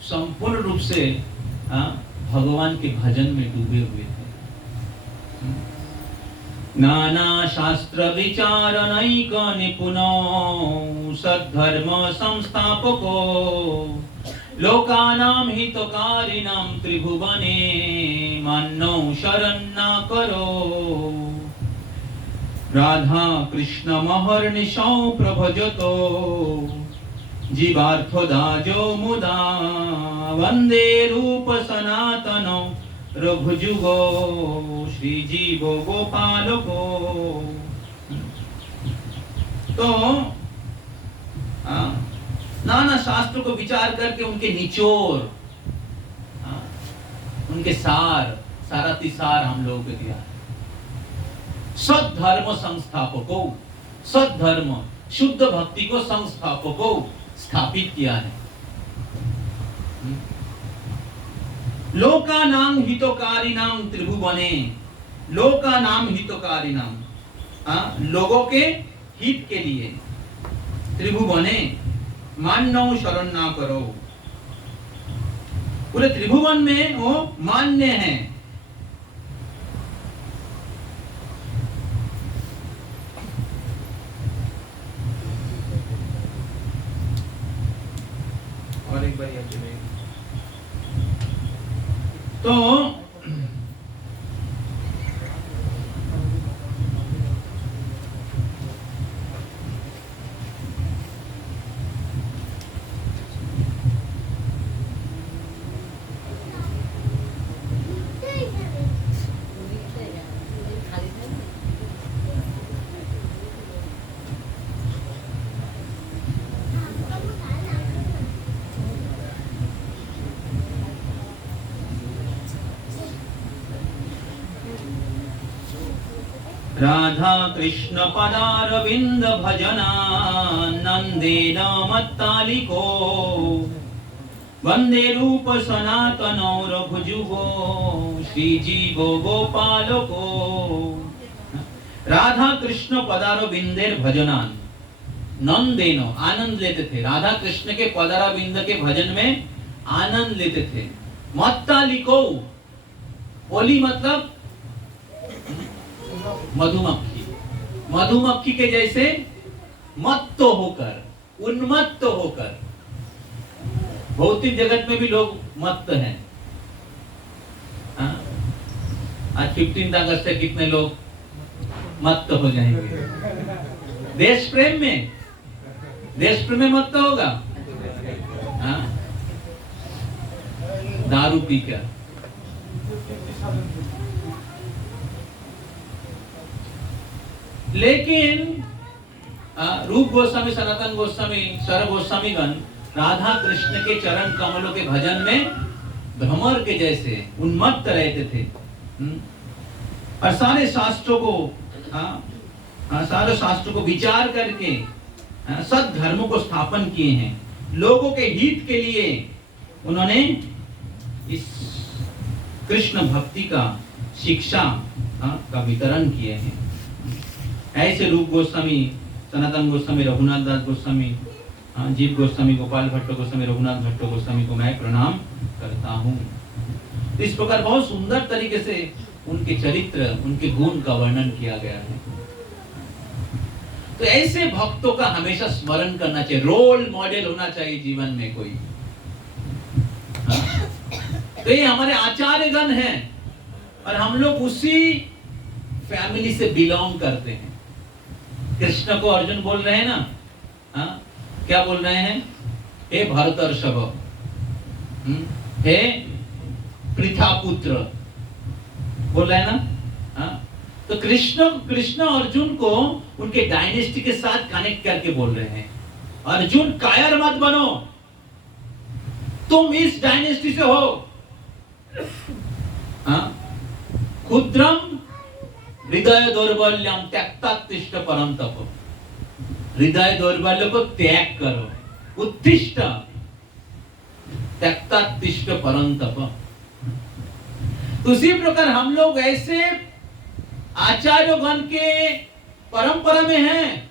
संपूर्ण रूप से भगवान के भजन में डूबे हुए थे। नाना शास्त्र विचार नैक निपुनो सद्धर्म संस्थापको लोकानां हितकारिणां त्रिभुवने मान्नो शरण्य करो। राधा कृष्ण महर्निशौ प्रभजतो जीवार्थदाजो मुदा वंदे रूप सनातनो रघुजुगो श्रीजीवो गोपालको। तो नाना शास्त्र को विचार करके उनके निचोड़, उनके सार हम लोगों को दिया। सद्धर्म संस्थापको, सद्धर्म शुद्ध भक्ति को संस्थापको स्थापित किया है। लोकानां हितकारिणां त्रिभुवने, लोकानां हितकारिणां, लोगों के हित के लिए, त्रिभुवने मान्यो शरण्य करो। पूरे त्रिभुवन में वो मान्य है। राधा कृष्ण पदारविंद भजना नंदेन मत्तालिको वंदे रूप सनातनो रघुजुगो श्रीजीवो गोपालको। राधा कृष्ण पदारविंदेर भजनान नंदेनो आनंद लेते थे। राधा कृष्ण के पदारविंद के भजन में आनंद लेते थे। मत्तालिको, ओली मतलब मधुमक्खी, मधुमक्खी के जैसे मत्त होकर, उन्मत्त होकर। भौतिक जगत में भी लोग मत्त हैं। आज 15 अगस्त से कितने लोग मत्त हो जाएंगे। देश प्रेम में, देश प्रेम में मत्त होगा, दारू पीकर। लेकिन रूप गोस्वामी, सनातन गोस्वामी, शरद गोस्वामीगण राधा कृष्ण के चरण कमलों के भजन में भ्रमर के जैसे उन्मत्त रहते थे। और सारे शास्त्रों को सारे शास्त्रों को विचार करके सद धर्मों को स्थापन किए हैं। लोगों के हित के लिए उन्होंने इस कृष्ण भक्ति का शिक्षा का वितरण किए हैं। ऐसे रूप गोस्वामी, सनातन गोस्वामी, रघुनाथ दास गोस्वामी, जीव गोस्वामी, गोपाल भट्ट गोस्वामी, रघुनाथ भट्ट गोस्वामी को मैं प्रणाम करता हूँ। इस प्रकार बहुत सुंदर तरीके से उनके चरित्र, उनके गुण का वर्णन किया गया है। तो ऐसे भक्तों का हमेशा स्मरण करना चाहिए। रोल मॉडल होना चाहिए जीवन में कोई। तो ये हमारे आचार्यगण हैं और हम लोग उसी फैमिली से बिलोंग करते हैं। कृष्ण को अर्जुन बोल रहे हैं ना, क्या बोल रहे हैं? हे भरतर्षभ, हे पृथा पुत्र, बोल रहे हैं ना। तो कृष्ण अर्जुन को उनके डायनेस्टी के साथ कनेक्ट करके बोल रहे हैं। अर्जुन कायर मत बनो, तुम इस डायनेस्टी से हो। क्षुद्रम हृदय दौर्बल्यम त्यक्ता तिष्ठ परम तप। हृदय दौर्बल्य को त्याग करो, उत्तिष्ठ त्यक्ता तिष्ठ परम तप। उसी प्रकार हम लोग ऐसे आचार्यगण के परंपरा में हैं,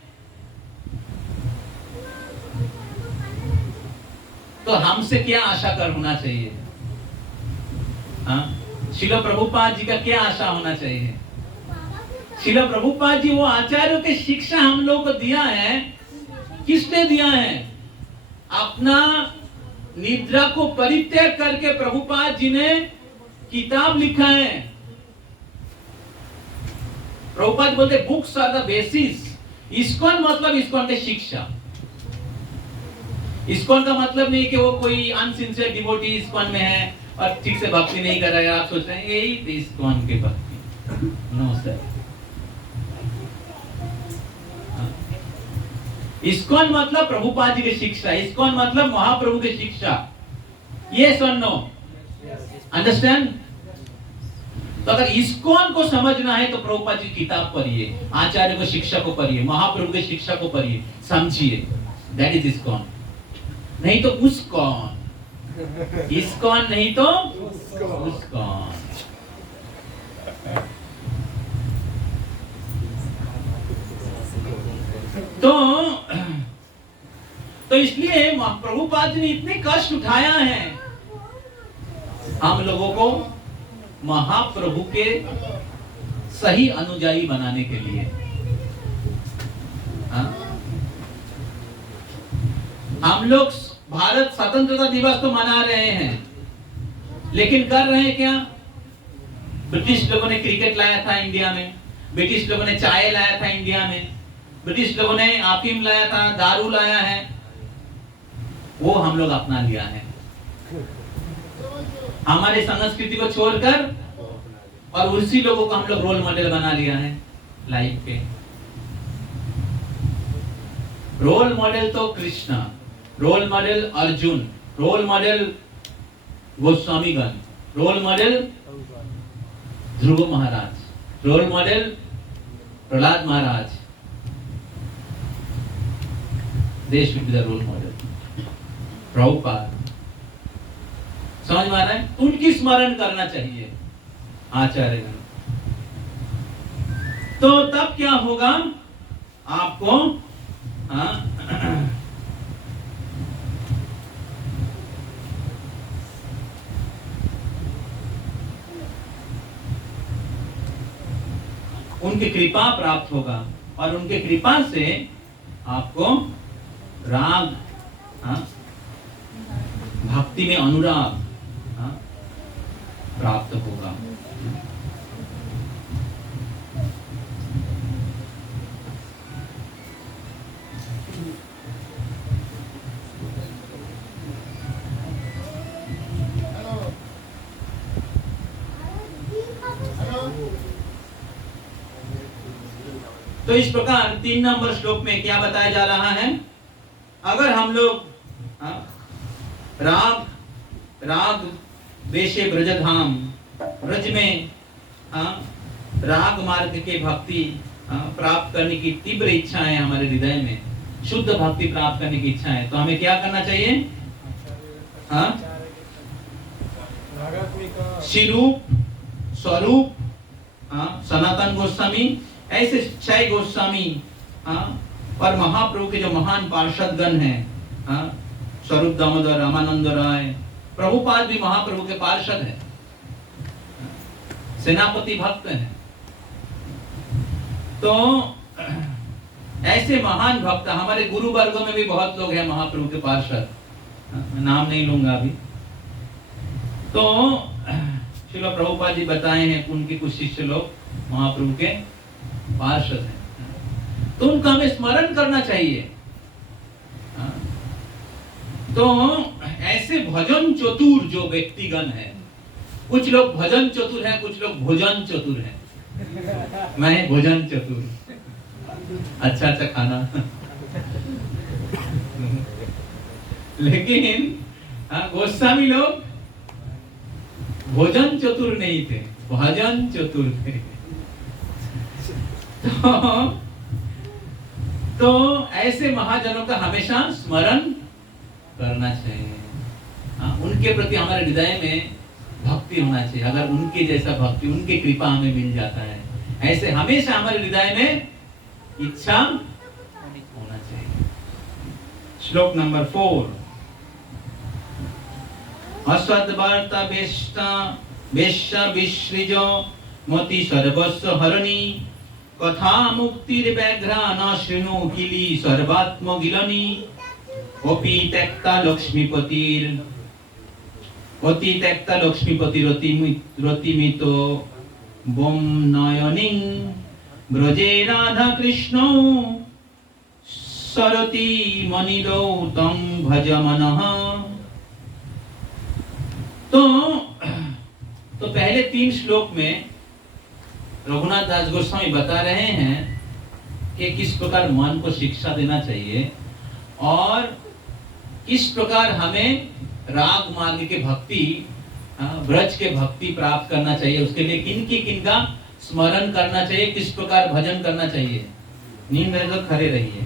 तो हमसे क्या आशा कर होना चाहिए? श्रील प्रभुपाद जी का क्या आशा होना चाहिए? श्रील प्रभुपाद जी वो आचार्यों की शिक्षा हम लोग को दिया है। किसने दिया है? अपना निद्रा को परित्याग करके प्रभुपाद जी ने किताब लिखा है। प्रभुपाद बोलते books are the basis. ISKCON मतलब इस्कॉन की शिक्षा। इस्कॉन का मतलब नहीं कि वो कोई अनसिंसियर डिवोटी इस्कॉन में है और ठीक से भक्ति नहीं कर रहा है। आप सोच रहे हैं यही इस्कॉन के भक्ति। No sir. इस्कॉन मतलब प्रभुपाद जी की शिक्षा। इस्कॉन मतलब महाप्रभु की शिक्षा। यस और नो? अंडरस्टैंड? तो अगर इस्कॉन को समझना है तो प्रभुपाद जी की किताब पढ़िए, आचार्य को शिक्षा को पढ़िए, महाप्रभु की शिक्षा को पढ़िए, समझिए। That is ISKCON. नहीं तो उस्कॉन। इस्कॉन नहीं तो उस्कॉन। तो इसलिए प्रभुपाद जी ने इतने कष्ट उठाया है हम लोगों को महाप्रभु के सही अनुयायी बनाने के लिए। हम लोग भारत स्वतंत्रता दिवस तो मना रहे हैं, लेकिन कर रहे हैं क्या? ब्रिटिश लोगों ने क्रिकेट लाया था इंडिया में, ब्रिटिश लोगों ने चाय लाया था इंडिया में, ब्रिटिश लोगों ने अफीम लाया था, दारू लाया है, वो हम लोग अपना लिया है। हमारे संस्कृति को छोड़कर और उसी लोगों को हम लोग रोल मॉडल बना लिया है लाइफ पे। रोल मॉडल तो Krishna, role model Arjun, role model गोस्वामीगण, role model Dhruv Maharaj, role model Prahlad Maharaj, they should be the role model. Prabhupada, समझ में आ रहा है? उनकी स्मरण करना चाहिए आचार्य। तो तब क्या होगा आपको, उनकी कृपा प्राप्त होगा और उनके कृपा से आपको राग, भक्ति में अनुराग प्राप्त होगा। तो इस प्रकार 3 नंबर श्लोक में क्या बताया जा रहा है? अगर हम लोग राग वेशे ब्रजधाम, ब्रज में राग मार्ग के भक्ति प्राप्त करने की तीव्र इच्छा है हमारे हृदय में, शुद्ध भक्ति प्राप्त करने की इच्छा है, तो हमें क्या करना चाहिए? शिरूप, स्वरूप, सनातन गोस्वामी, ऐसे 6 गोस्वामी और महाप्रभु के जो महान पार्षद गण हैं, स्वरूप दामोदर, रामानंद राय, प्रभुपाद भी महाप्रभु के पार्षद हैं, सेनापति भक्त हैं। तो ऐसे महान भक्त हमारे गुरु वर्गों में भी बहुत लोग हैं महाप्रभु के पार्षद, नाम नहीं लूंगा अभी। तो श्रील प्रभुपाद जी बताए हैं उनके कुछ शिष्य लोग महाप्रभु के पार्षद हैं, तो उनका हमें स्मरण करना चाहिए। तो ऐसे भजन चतुर जो व्यक्तिगण है, कुछ लोग भजन चतुर हैं, कुछ लोग भोजन चतुर हैं। मैं भोजन चतुर, अच्छा अच्छा खाना लेकिन गोस्वामी लोग भोजन चतुर नहीं थे, भजन चतुर थे। तो ऐसे महाजनों का हमेशा स्मरण करना चाहिए। उनके प्रति हमारे हृदय में भक्ति होना चाहिए। अगर उनके जैसा भक्ति, उनकी कृपा हमें मिल जाता है, ऐसे हमेशा हमारे हृदय में इच्छा होना चाहिए। श्लोक नंबर 4। असद्वार्ता वेश्या विसृजो मति सर्वस्व हरणी, कथा मुक्तिर व्याघ्रा न शृणु किली सर्वात्म गिलनी, ओपी त्यक्ता लक्ष्मीपतिर अति त्यक्ता लक्ष्मीपतिर रतिमितो बम नयनिं, ब्रजे राधा कृष्णौ सरति मनिदौ तं भज मनः। तो पहले 3 श्लोक में रघुनाथ दास गोस्वामी बता रहे हैं कि किस प्रकार मन को शिक्षा देना चाहिए और किस प्रकार हमें राग मार्ग के भक्ति, ब्रज के भक्ति प्राप्त करना चाहिए, उसके लिए किन का स्मरण करना चाहिए, किस प्रकार भजन करना चाहिए। नींद में तो खड़े रहिए।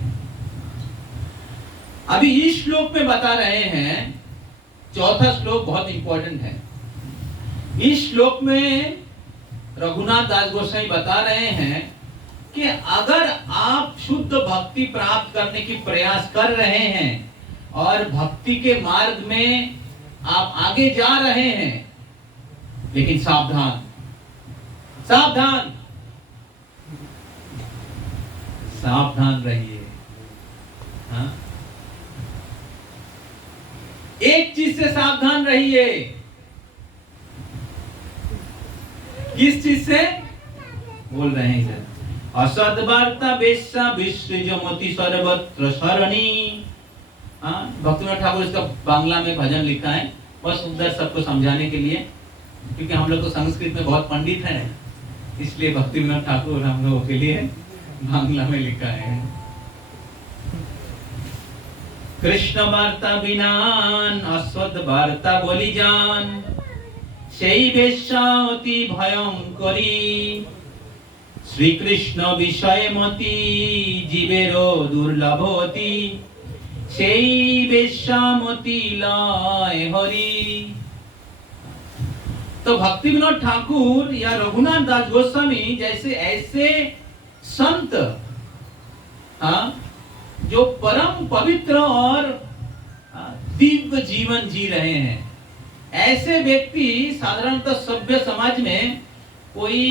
अभी इस श्लोक में बता रहे हैं, चौथा श्लोक बहुत इंपॉर्टेंट है। इस श्लोक में रघुनाथ दास गोस्वामी बता रहे हैं कि अगर आप शुद्ध भक्ति प्राप्त करने की प्रयास कर रहे हैं और भक्ति के मार्ग में आप आगे जा रहे हैं, लेकिन सावधान सावधान सावधान रहिए। एक चीज से सावधान रहिए। किस चीज से बोल रहे हैं सर? असद्वार्ता वेश्या विसृजमति सर्वत्र शरणी। भक्तिविनोद ठाकुर इसका बांग्ला में भजन लिखा है, बस उधर सबको समझाने के लिए, क्योंकि हम लोग तो संस्कृत में बहुत पंडित हैं, इसलिए भक्तिविनोद ठाकुर हम लोगों के लिए बांग्ला में लिखा है। कृष्ण वार्ता बिनान अस्वद वार्ता बोली जान, সেই বেশ্যা অতি ভয়ঙ্করী श्री कृष्ण विषय मति जीवेरो दुर्लभ होती সেই বেশ্যামতি लय हरि। तो भक्ति विनोद ठाकुर या रघुनाथ दास गोस्वामी जैसे ऐसे संत, जो परम पवित्र और दिव्य जीवन जी रहे हैं, ऐसे व्यक्ति साधारणतः सभ्य समाज में कोई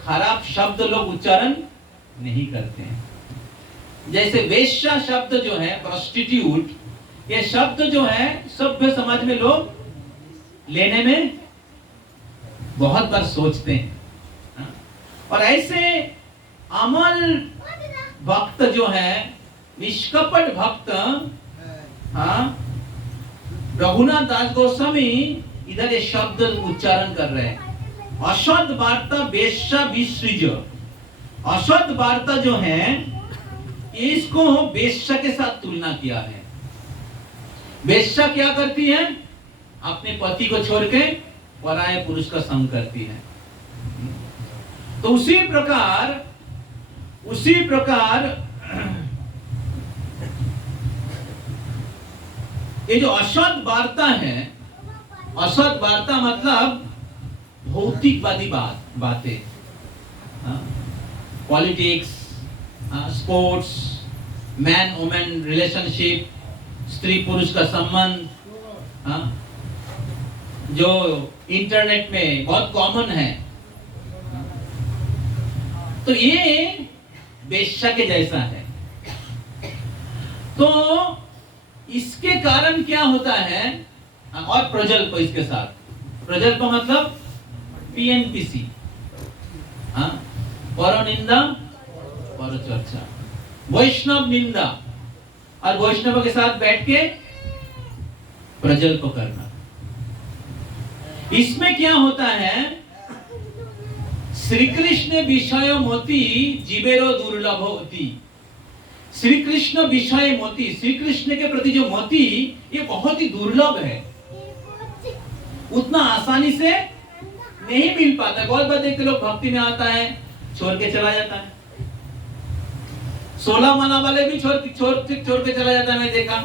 खराब शब्द लोग उच्चारण नहीं करते हैं। जैसे वेश्या शब्द जो है, प्रोस्टिट्यूट, ये शब्द जो है सभ्य समाज में लोग लेने में बहुत बार सोचते हैं। और ऐसे अमल भक्त जो है, निष्कपट भक्त, रघुनाथ दास गोस्वामी इधर ये शब्द उच्चारण कर रहे हैं। असद वार्ता वेश्या विसृज। असद वार्ता जो है इसको वेश्या के साथ तुलना किया है। वेश्या क्या करती है? अपने पति को छोड़ के पराये पुरुष का संग करती है। तो उसी प्रकार ये जो असद वार्ता है, असद वार्ता मतलब भौतिकवादी बातें, politics, sports, man women relationship, स्त्री पुरुष का संबंध, जो इंटरनेट में बहुत कॉमन है, तो ये वेश्या के जैसा है। तो इसके कारण क्या होता है? और प्रजल्प इसके साथ, प्रजल्प मतलब पीएनपीसी, पर निंदा पर चर्चा, वैष्णव निंदा, और वैष्णव के साथ बैठ के प्रजल्प करना। इसमें क्या होता है? श्री कृष्ण विषय मोती जीवेरो दुर्लभ होती। श्री कृष्ण विषय मोती, श्री कृष्ण के प्रति जो मोती, ये बहुत ही दुर्लभ है, उतना आसानी से नहीं मिल पाता। बहुत बार देखते लोग भक्ति में आता है, छोड़ के चला जाता है। 16 माला वाले भी छोड़ के चला जाता है, मैं देखा।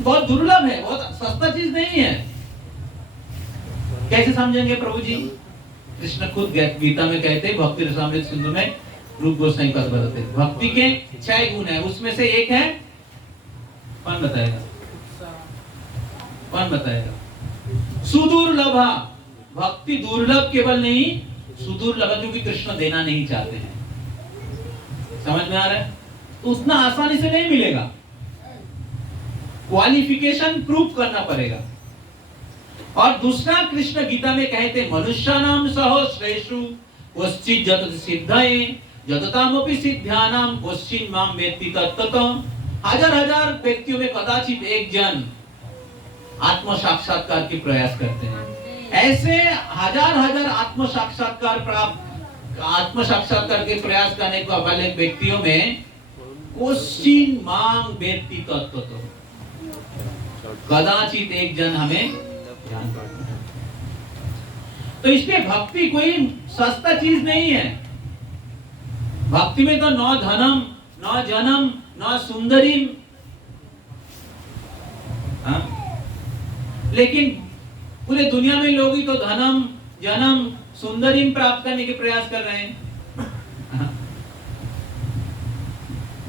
बहुत दुर्लभ है, बहुत सस्ता चीज नहीं है। कैसे समझेंगे प्रभु जी? कृष्ण खुद गीता में कहते हैं, भक्ति रसामृत सिंधु में रूप गोस्वामी पद बताते, भक्ति के 6 गुण है, उसमें से एक है, कौन बताएगा? सुदुर्लभा। भक्ति दुर्लभ केवल नहीं, सुदुर्लभ, क्योंकि कृष्ण देना नहीं चाहते हैं। समझ में आ रहा है? तो उतना आसानी से नहीं मिलेगा, क्वालिफिकेशन प्रूव करना पड़ेगा। और दूसरा, कृष्ण गीता में कहते, मनुष्यानाम सहो श्रेषु क्वचित् जतति सिद्धये जततामपि सिद्ध्यानाम क्वचिन् मां वेत्ति तत्त्वतः। हजार व्यक्तियों में कदाचित एक जन आत्म साक्षात्कार के प्रयास करते हैं। ऐसे हजार आत्म साक्षात्कार के प्रयास करने वाले व्यक्तियों में क्वचिन् मां वेत्ति तत्त्वतः, कदाचित एक जन हमें जान पाता है। तो इसलिए भक्ति कोई सस्ता चीज नहीं है। भक्ति में तो न धनम न जनम न सुंदरीम, लेकिन पूरे दुनिया में लोग ही तो धनम जनम सुंदरीम प्राप्त करने के प्रयास कर रहे हैं।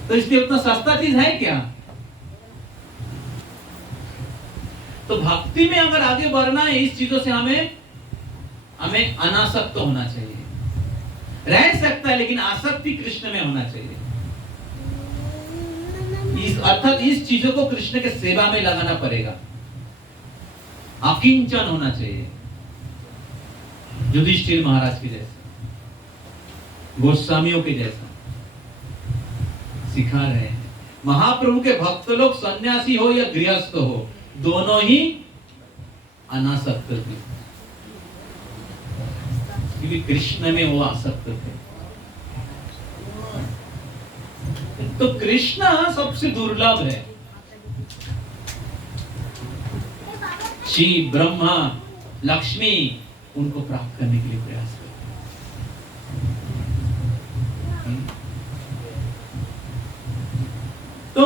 तो इसलिए उतना सस्ता चीज है क्या? तो भक्ति में अगर आगे बढ़ना है, इस चीजों से हमें अनासक्त होना चाहिए। रह सकता है, लेकिन आसक्ति कृष्ण में होना चाहिए। अर्थात इस चीजों को कृष्ण के सेवा में लगाना पड़ेगा। अकिंचन होना चाहिए, युधिष्ठिर महाराज के जैसा, गोस्वामियों के जैसा सिखा रहे हैं। महाप्रभु के भक्त लोग सन्यासी हो या गृहस्थ हो, दोनों ही अनासक्त थे, क्योंकि कृष्ण में वो आसक्त थे। तो कृष्ण सबसे दुर्लभ है। शिव, ब्रह्मा, लक्ष्मी, उनको प्राप्त करने के लिए प्रयास करो। तो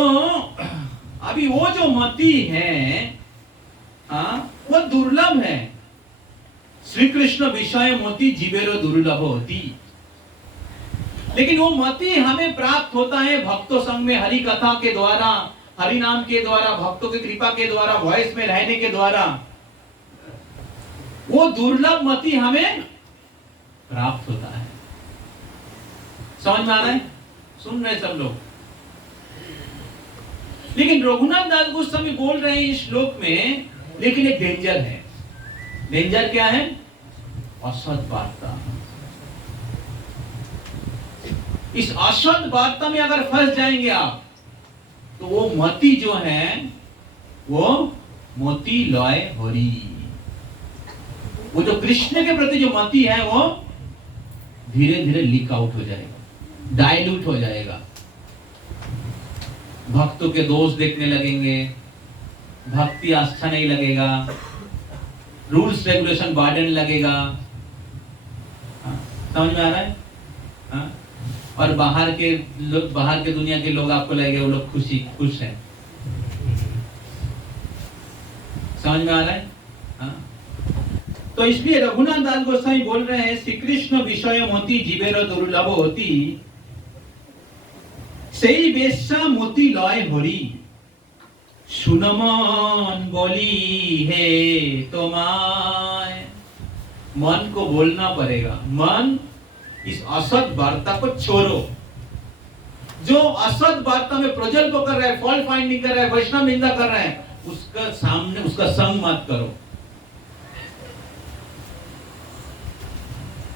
अभी वो जो मति है, वो दुर्लभ है। श्री कृष्ण विषय मति जीवेरो दुर्लभ होती। लेकिन वो मति हमें प्राप्त होता है भक्तों संग में, हरि कथा के द्वारा, हरि नाम के द्वारा, भक्तों की कृपा के द्वारा, वॉइस में रहने के द्वारा। वो दुर्लभ मति हमें प्राप्त होता है। समझ में आ रहा है? सुन रहे सब लोग? लेकिन रघुनाथ दास गोस्वामी बोल रहे हैं इस श्लोक में, लेकिन एक डेंजर है। डेंजर क्या है? असत वार्ता। इस असत वार्ता में अगर फंस जाएंगे आप, तो वो मति जो है वो मोती लॉय होरी। वो जो कृष्ण के प्रति जो मति है वो धीरे धीरे लीक आउट हो जाएगा, डाइल्यूट हो जाएगा। भक्तों के दोष देखने लगेंगे, भक्ति आस्था नहीं लगेगा, रूल्स रेगुलेशन बर्डन लगेगा। समझ में आ रहा है? और बाहर के दुनिया के लोग आपको लगेगा वो लोग खुश हैं। समझ में आ रहा है? तो इसलिए रघुनाथ दास गोस्वामी बोल रहे हैं, श्री कृष्ण विषय मोती जीवेर दुर्लभ होती, सेई बेशा मोती लय हरि, सुनमन बोली है तुम्हारे। मन को बोलना पड़ेगा, मन इस असत वार्ता को छोड़ो। जो असत वार्ता में प्रजल्प कर रहा है, फॉल्ट फाइंडिंग कर रहा है, वैष्णव निंदा कर रहा है, उसका सामने उसका संग मत करो।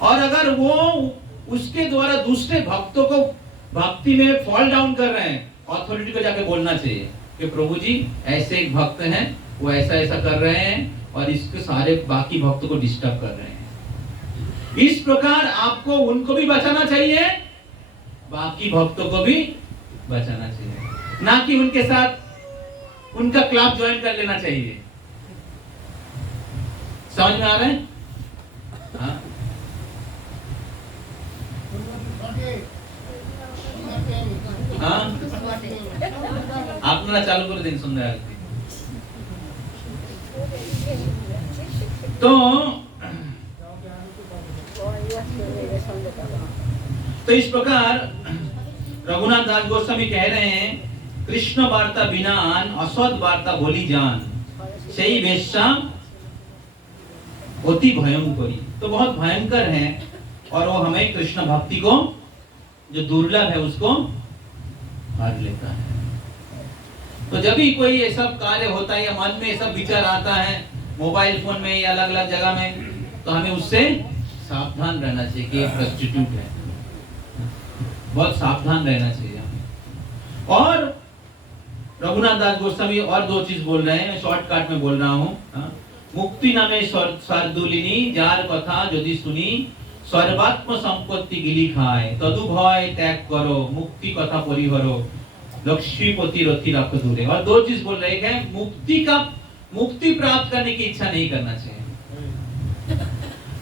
और अगर वो उसके द्वारा दूसरे भक्तों को भक्ति में फॉल डाउन कर रहे हैं, अथॉरिटी को जाके बोलना चाहिए कि प्रभु जी ऐसे एक भक्त हैं, वो ऐसा ऐसा कर रहे हैं और इसके सारे बाकी भक्तों को डिस्टर्ब कर रहे हैं। इस प्रकार आपको उनको भी बचाना चाहिए, बाकी भक्तों को भी बचाना चाहिए, ना कि उनके साथ उनका क्लब ज्वाइन कर लेना चाहिए। समझ में आ रहा है? हाँ? आपने चालू कर दिन सुन रहे थे। तो इस प्रकार रघुनाथ दास गोस्वामी कह रहे हैं, कृष्ण वार्ता बिना असद वार्ता बोली जान, सही वेश्या अति भयंकरी। तो बहुत भयंकर है और वो हमें कृष्ण भक्ति को जो दुर्लभ है उसको हर लेता है। तो जब भी कोई ऐसा कार्य होता है या मन में ऐसा विचार आता है, मोबाइल फोन में या अलग अलग जगह में, तो हमें उससे सावधान रहना चाहिए कि एक प्रोस्टिट्यूट है। बहुत सावधान रहना चाहिए हमें। और रघुनाथ दास गोस्वामी और दो चीज बोल रहे हैं, शॉर्टकट में बोल रहा हूँ। मुक्ति नामे शार्दूलिनी जार कथा यदि सुनी, सर्वात्म संपत्ति गिली खाए, तदु भय त्याग करो, मुक्ति कथा परिहरो, लक्ष्मीपति रथी रख दूरे। और दो चीज बोल रहे हैं, मुक्ति प्राप्त करने की इच्छा नहीं करना चाहिए।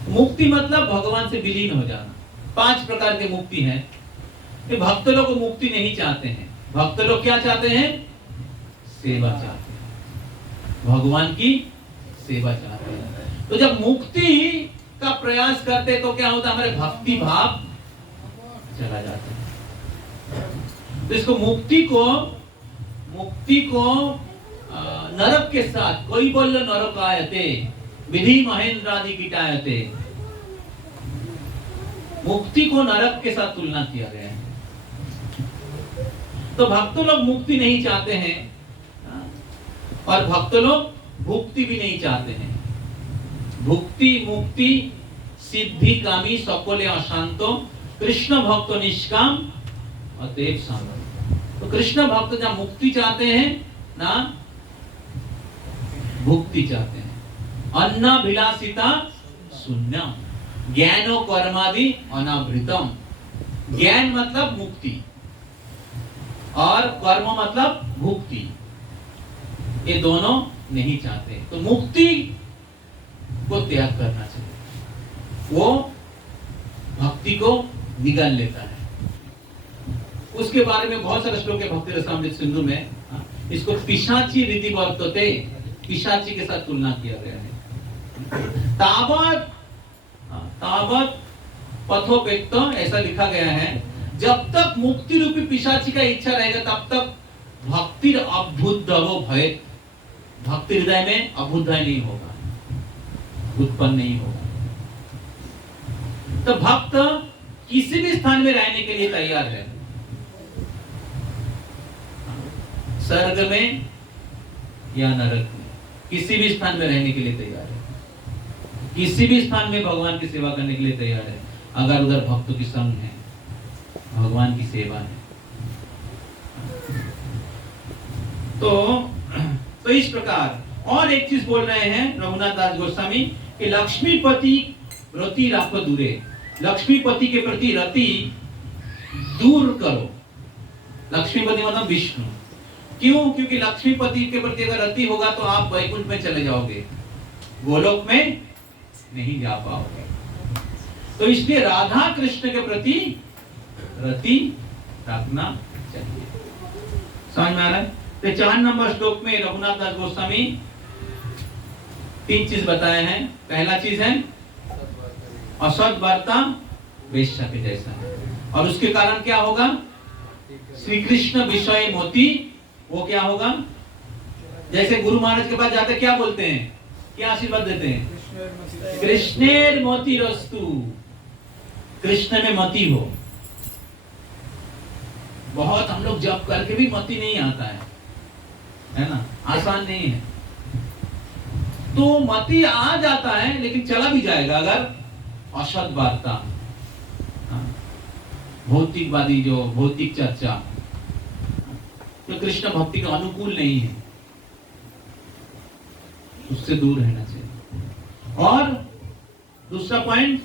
मुक्ति मतलब भगवान से विलीन हो जाना। 5 प्रकार के मुक्ति हैं। भक्त लोग को मुक्ति नहीं चाहते हैं। भक्त लोग क्या चाहते हैं? सेवा चाहते हैं, भगवान की सेवा चाहते हैं। तो जब मुक्ति का प्रयास करते तो क्या होता है? हमारे भक्ति भाव चला जाता है। तो इसको मुक्ति को नरक के साथ, कोई बोल नरक आयते विधि महेंद्र आदि कीटायते, मुक्ति को नरक के साथ तुलना किया गया है। तो भक्त लोग मुक्ति नहीं चाहते हैं और भक्त लोग भुक्ति भी नहीं चाहते हैं। भुक्ति मुक्ति सिद्धि कामी सकले अशांतो, कृष्ण भक्त निष्काम अतएव शांत। तो कृष्ण भक्त जब मुक्ति चाहते हैं ना भुक्ति चाहते हैं। अन्नाभिलाषिता शून्यम, ज्ञानो कर्मादि अनावृतम। ज्ञान मतलब मुक्ति और कर्म मतलब भुक्ति, ये दोनों नहीं चाहते। तो मुक्ति को त्याग करना चाहिए। वो भक्ति को निगल लेता है। उसके बारे में बहुत सारे श्लोक है भक्ति रसामृत सिंधु में। इसको पिशाची रीति वर्तते, पिशाची के साथ तुलना किया गया है। तावत पथोपेक्त ऐसा लिखा गया है, जब तक मुक्ति रूपी पिशाची का इच्छा रहेगा तब तक भक्ति अभुद्धवो भयेत्, भक्ति हृदय में अभुद्धय नहीं होगा, उत्पन्न नहीं होगा। तो भक्त किसी भी स्थान में रहने के लिए तैयार है, स्वर्ग में या नरक में, किसी भी स्थान में रहने के लिए तैयार है, किसी भी स्थान में भगवान की सेवा करने के लिए तैयार है, अगर उधर भक्तों की संग है, भगवान की सेवा है। तो इस प्रकार और एक चीज बोल रहे हैं रघुनाथ दास गोस्वामी कि लक्ष्मीपति रति राख दूरे, लक्ष्मीपति के प्रति रति दूर करो। लक्ष्मीपति मतलब विष्णु। क्यों? क्योंकि लक्ष्मीपति के प्रति अगर रति होगा तो आप वैकुंठ में चले जाओगे, गोलोक में नहीं जा पाओगे। तो इसलिए राधा कृष्ण के प्रति रति रखना चाहिए। समझ में आ रहा है? तो 4 नंबर श्लोक में रघुनाथ दास गोस्वामी 3 चीज बताए हैं। पहला चीज है असद वार्ता वेश्या के जैसा है, और उसके कारण क्या होगा? श्री कृष्ण विषय मोती, वो क्या होगा? जैसे गुरु महाराज के पास जाते क्या बोलते हैं, क्या आशीर्वाद देते हैं? कृष्णेर मोती रस्तु, कृष्ण में मति हो। बहुत हम लोग जप करके भी मति नहीं आता है ना, आसान नहीं है। तो मति आ जाता है लेकिन चला भी जाएगा अगर असद वार्ता, भौतिकवादी जो भौतिक चर्चा, तो कृष्ण भक्ति का अनुकूल नहीं है, उससे दूर रहना चाहिए। और दूसरा पॉइंट,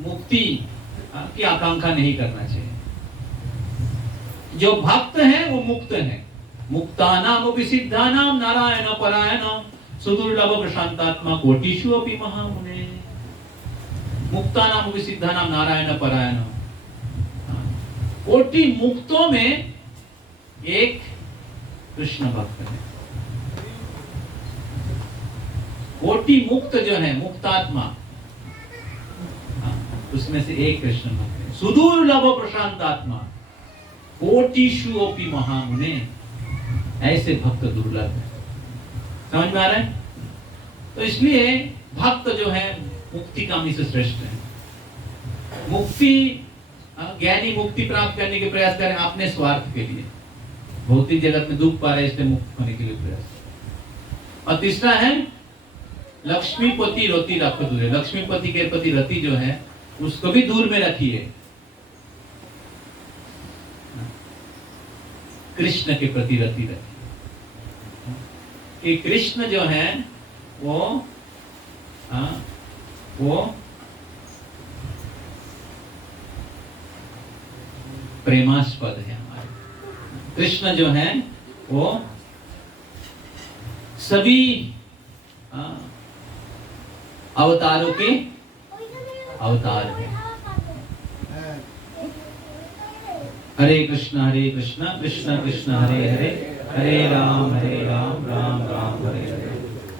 मुक्ति की आकांक्षा नहीं करना चाहिए। जो भक्त है वो मुक्त है। मुक्तानाम अपि सिद्धानाम नारायण परायण सुदुर्लभ प्रशांतात्मा कोटिषु अपि महामुने। मुक्तानाम अपि सिद्धानाम नारायण परायण, कोटि मुक्तों में एक कृष्ण भक्त है। कोटि मुक्त जो है, मुक्तात्मा, उसमें से एक कृष्ण भक्त है। सुदुर्लभ प्रशांतात्मा कोटिषु अपि महामुने, ऐसे भक्त दुर्लभ है। समझ में आ रहा है? तो इसलिए भक्त जो है मुक्ति कामी से श्रेष्ठ है। मुक्ति, ज्ञानी मुक्ति प्राप्त करने के प्रयास करें अपने स्वार्थ के लिए, भौतिक जगत में दुख पा रहे इसलिए मुक्त होने के लिए प्रयास। और तीसरा है लक्ष्मीपति रति रख दूरे, लक्ष्मीपति के प्रति रति जो है उसको भी दूर में रखिए, कृष्ण के प्रति रति रखिए। कि कृष्ण जो है वो प्रेमास्पद है हमारे। कृष्ण जो है वो सभी अवतारों के अवतार है। हरे कृष्ण कृष्ण कृष्ण हरे हरे, हरे राम राम राम हरे हरे।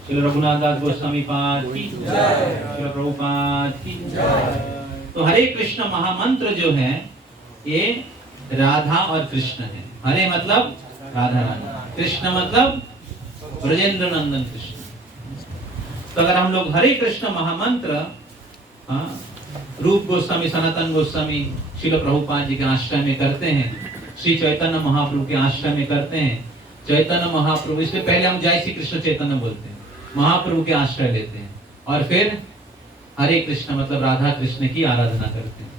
श्री रघुनाथ दास गोस्वामी पाद की जय, श्री प्रभुपाद की जय। तो हरे कृष्ण महामंत्र जो है ये राधा और कृष्ण है। हरे मतलब राधा रानी, कृष्ण मतलब ब्रजेंद्र नंदन कृष्ण। तो अगर हम लोग हरे कृष्ण महामंत्र रूप गोस्वामी, सनातन गोस्वामी, श्रील प्रभुपाद जी के आश्रय में करते हैं, श्री चैतन्य महाप्रभु के आश्रय में करते हैं, चैतन्य महाप्रभु, इससे पहले हम जय श्री कृष्ण चैतन्य बोलते हैं, महाप्रभु के आश्रय लेते हैं, और फिर हरे कृष्ण मतलब राधा कृष्ण की आराधना करते हैं।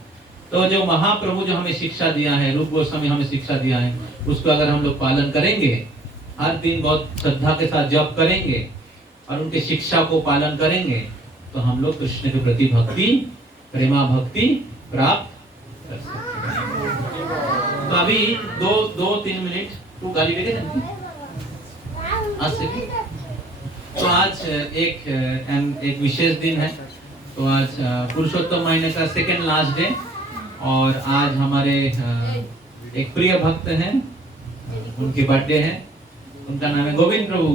तो जो महाप्रभु जो हमें शिक्षा दिया है, रूप गोस्वामी हमें शिक्षा दिया है, उसको अगर हम लोग पालन करेंगे, हर दिन बहुत श्रद्धा के साथ जप करेंगे और उनके शिक्षा को पालन करेंगे, तो हम लोग कृष्ण के प्रति भक्ति, प्रेमा भक्ति प्राप्त कर सकते हैं। तो अभी 2-3 मिनट तू गाली दे आज से भी। तो आज एक विशेष दिन है, तो आज पुरुषोत्तम महीने का सेकेंड लास्ट डे और आज हमारे एक प्रिय भक्त हैं, उनकी बर्थडे है। उनका नाम है गोविंद प्रभु।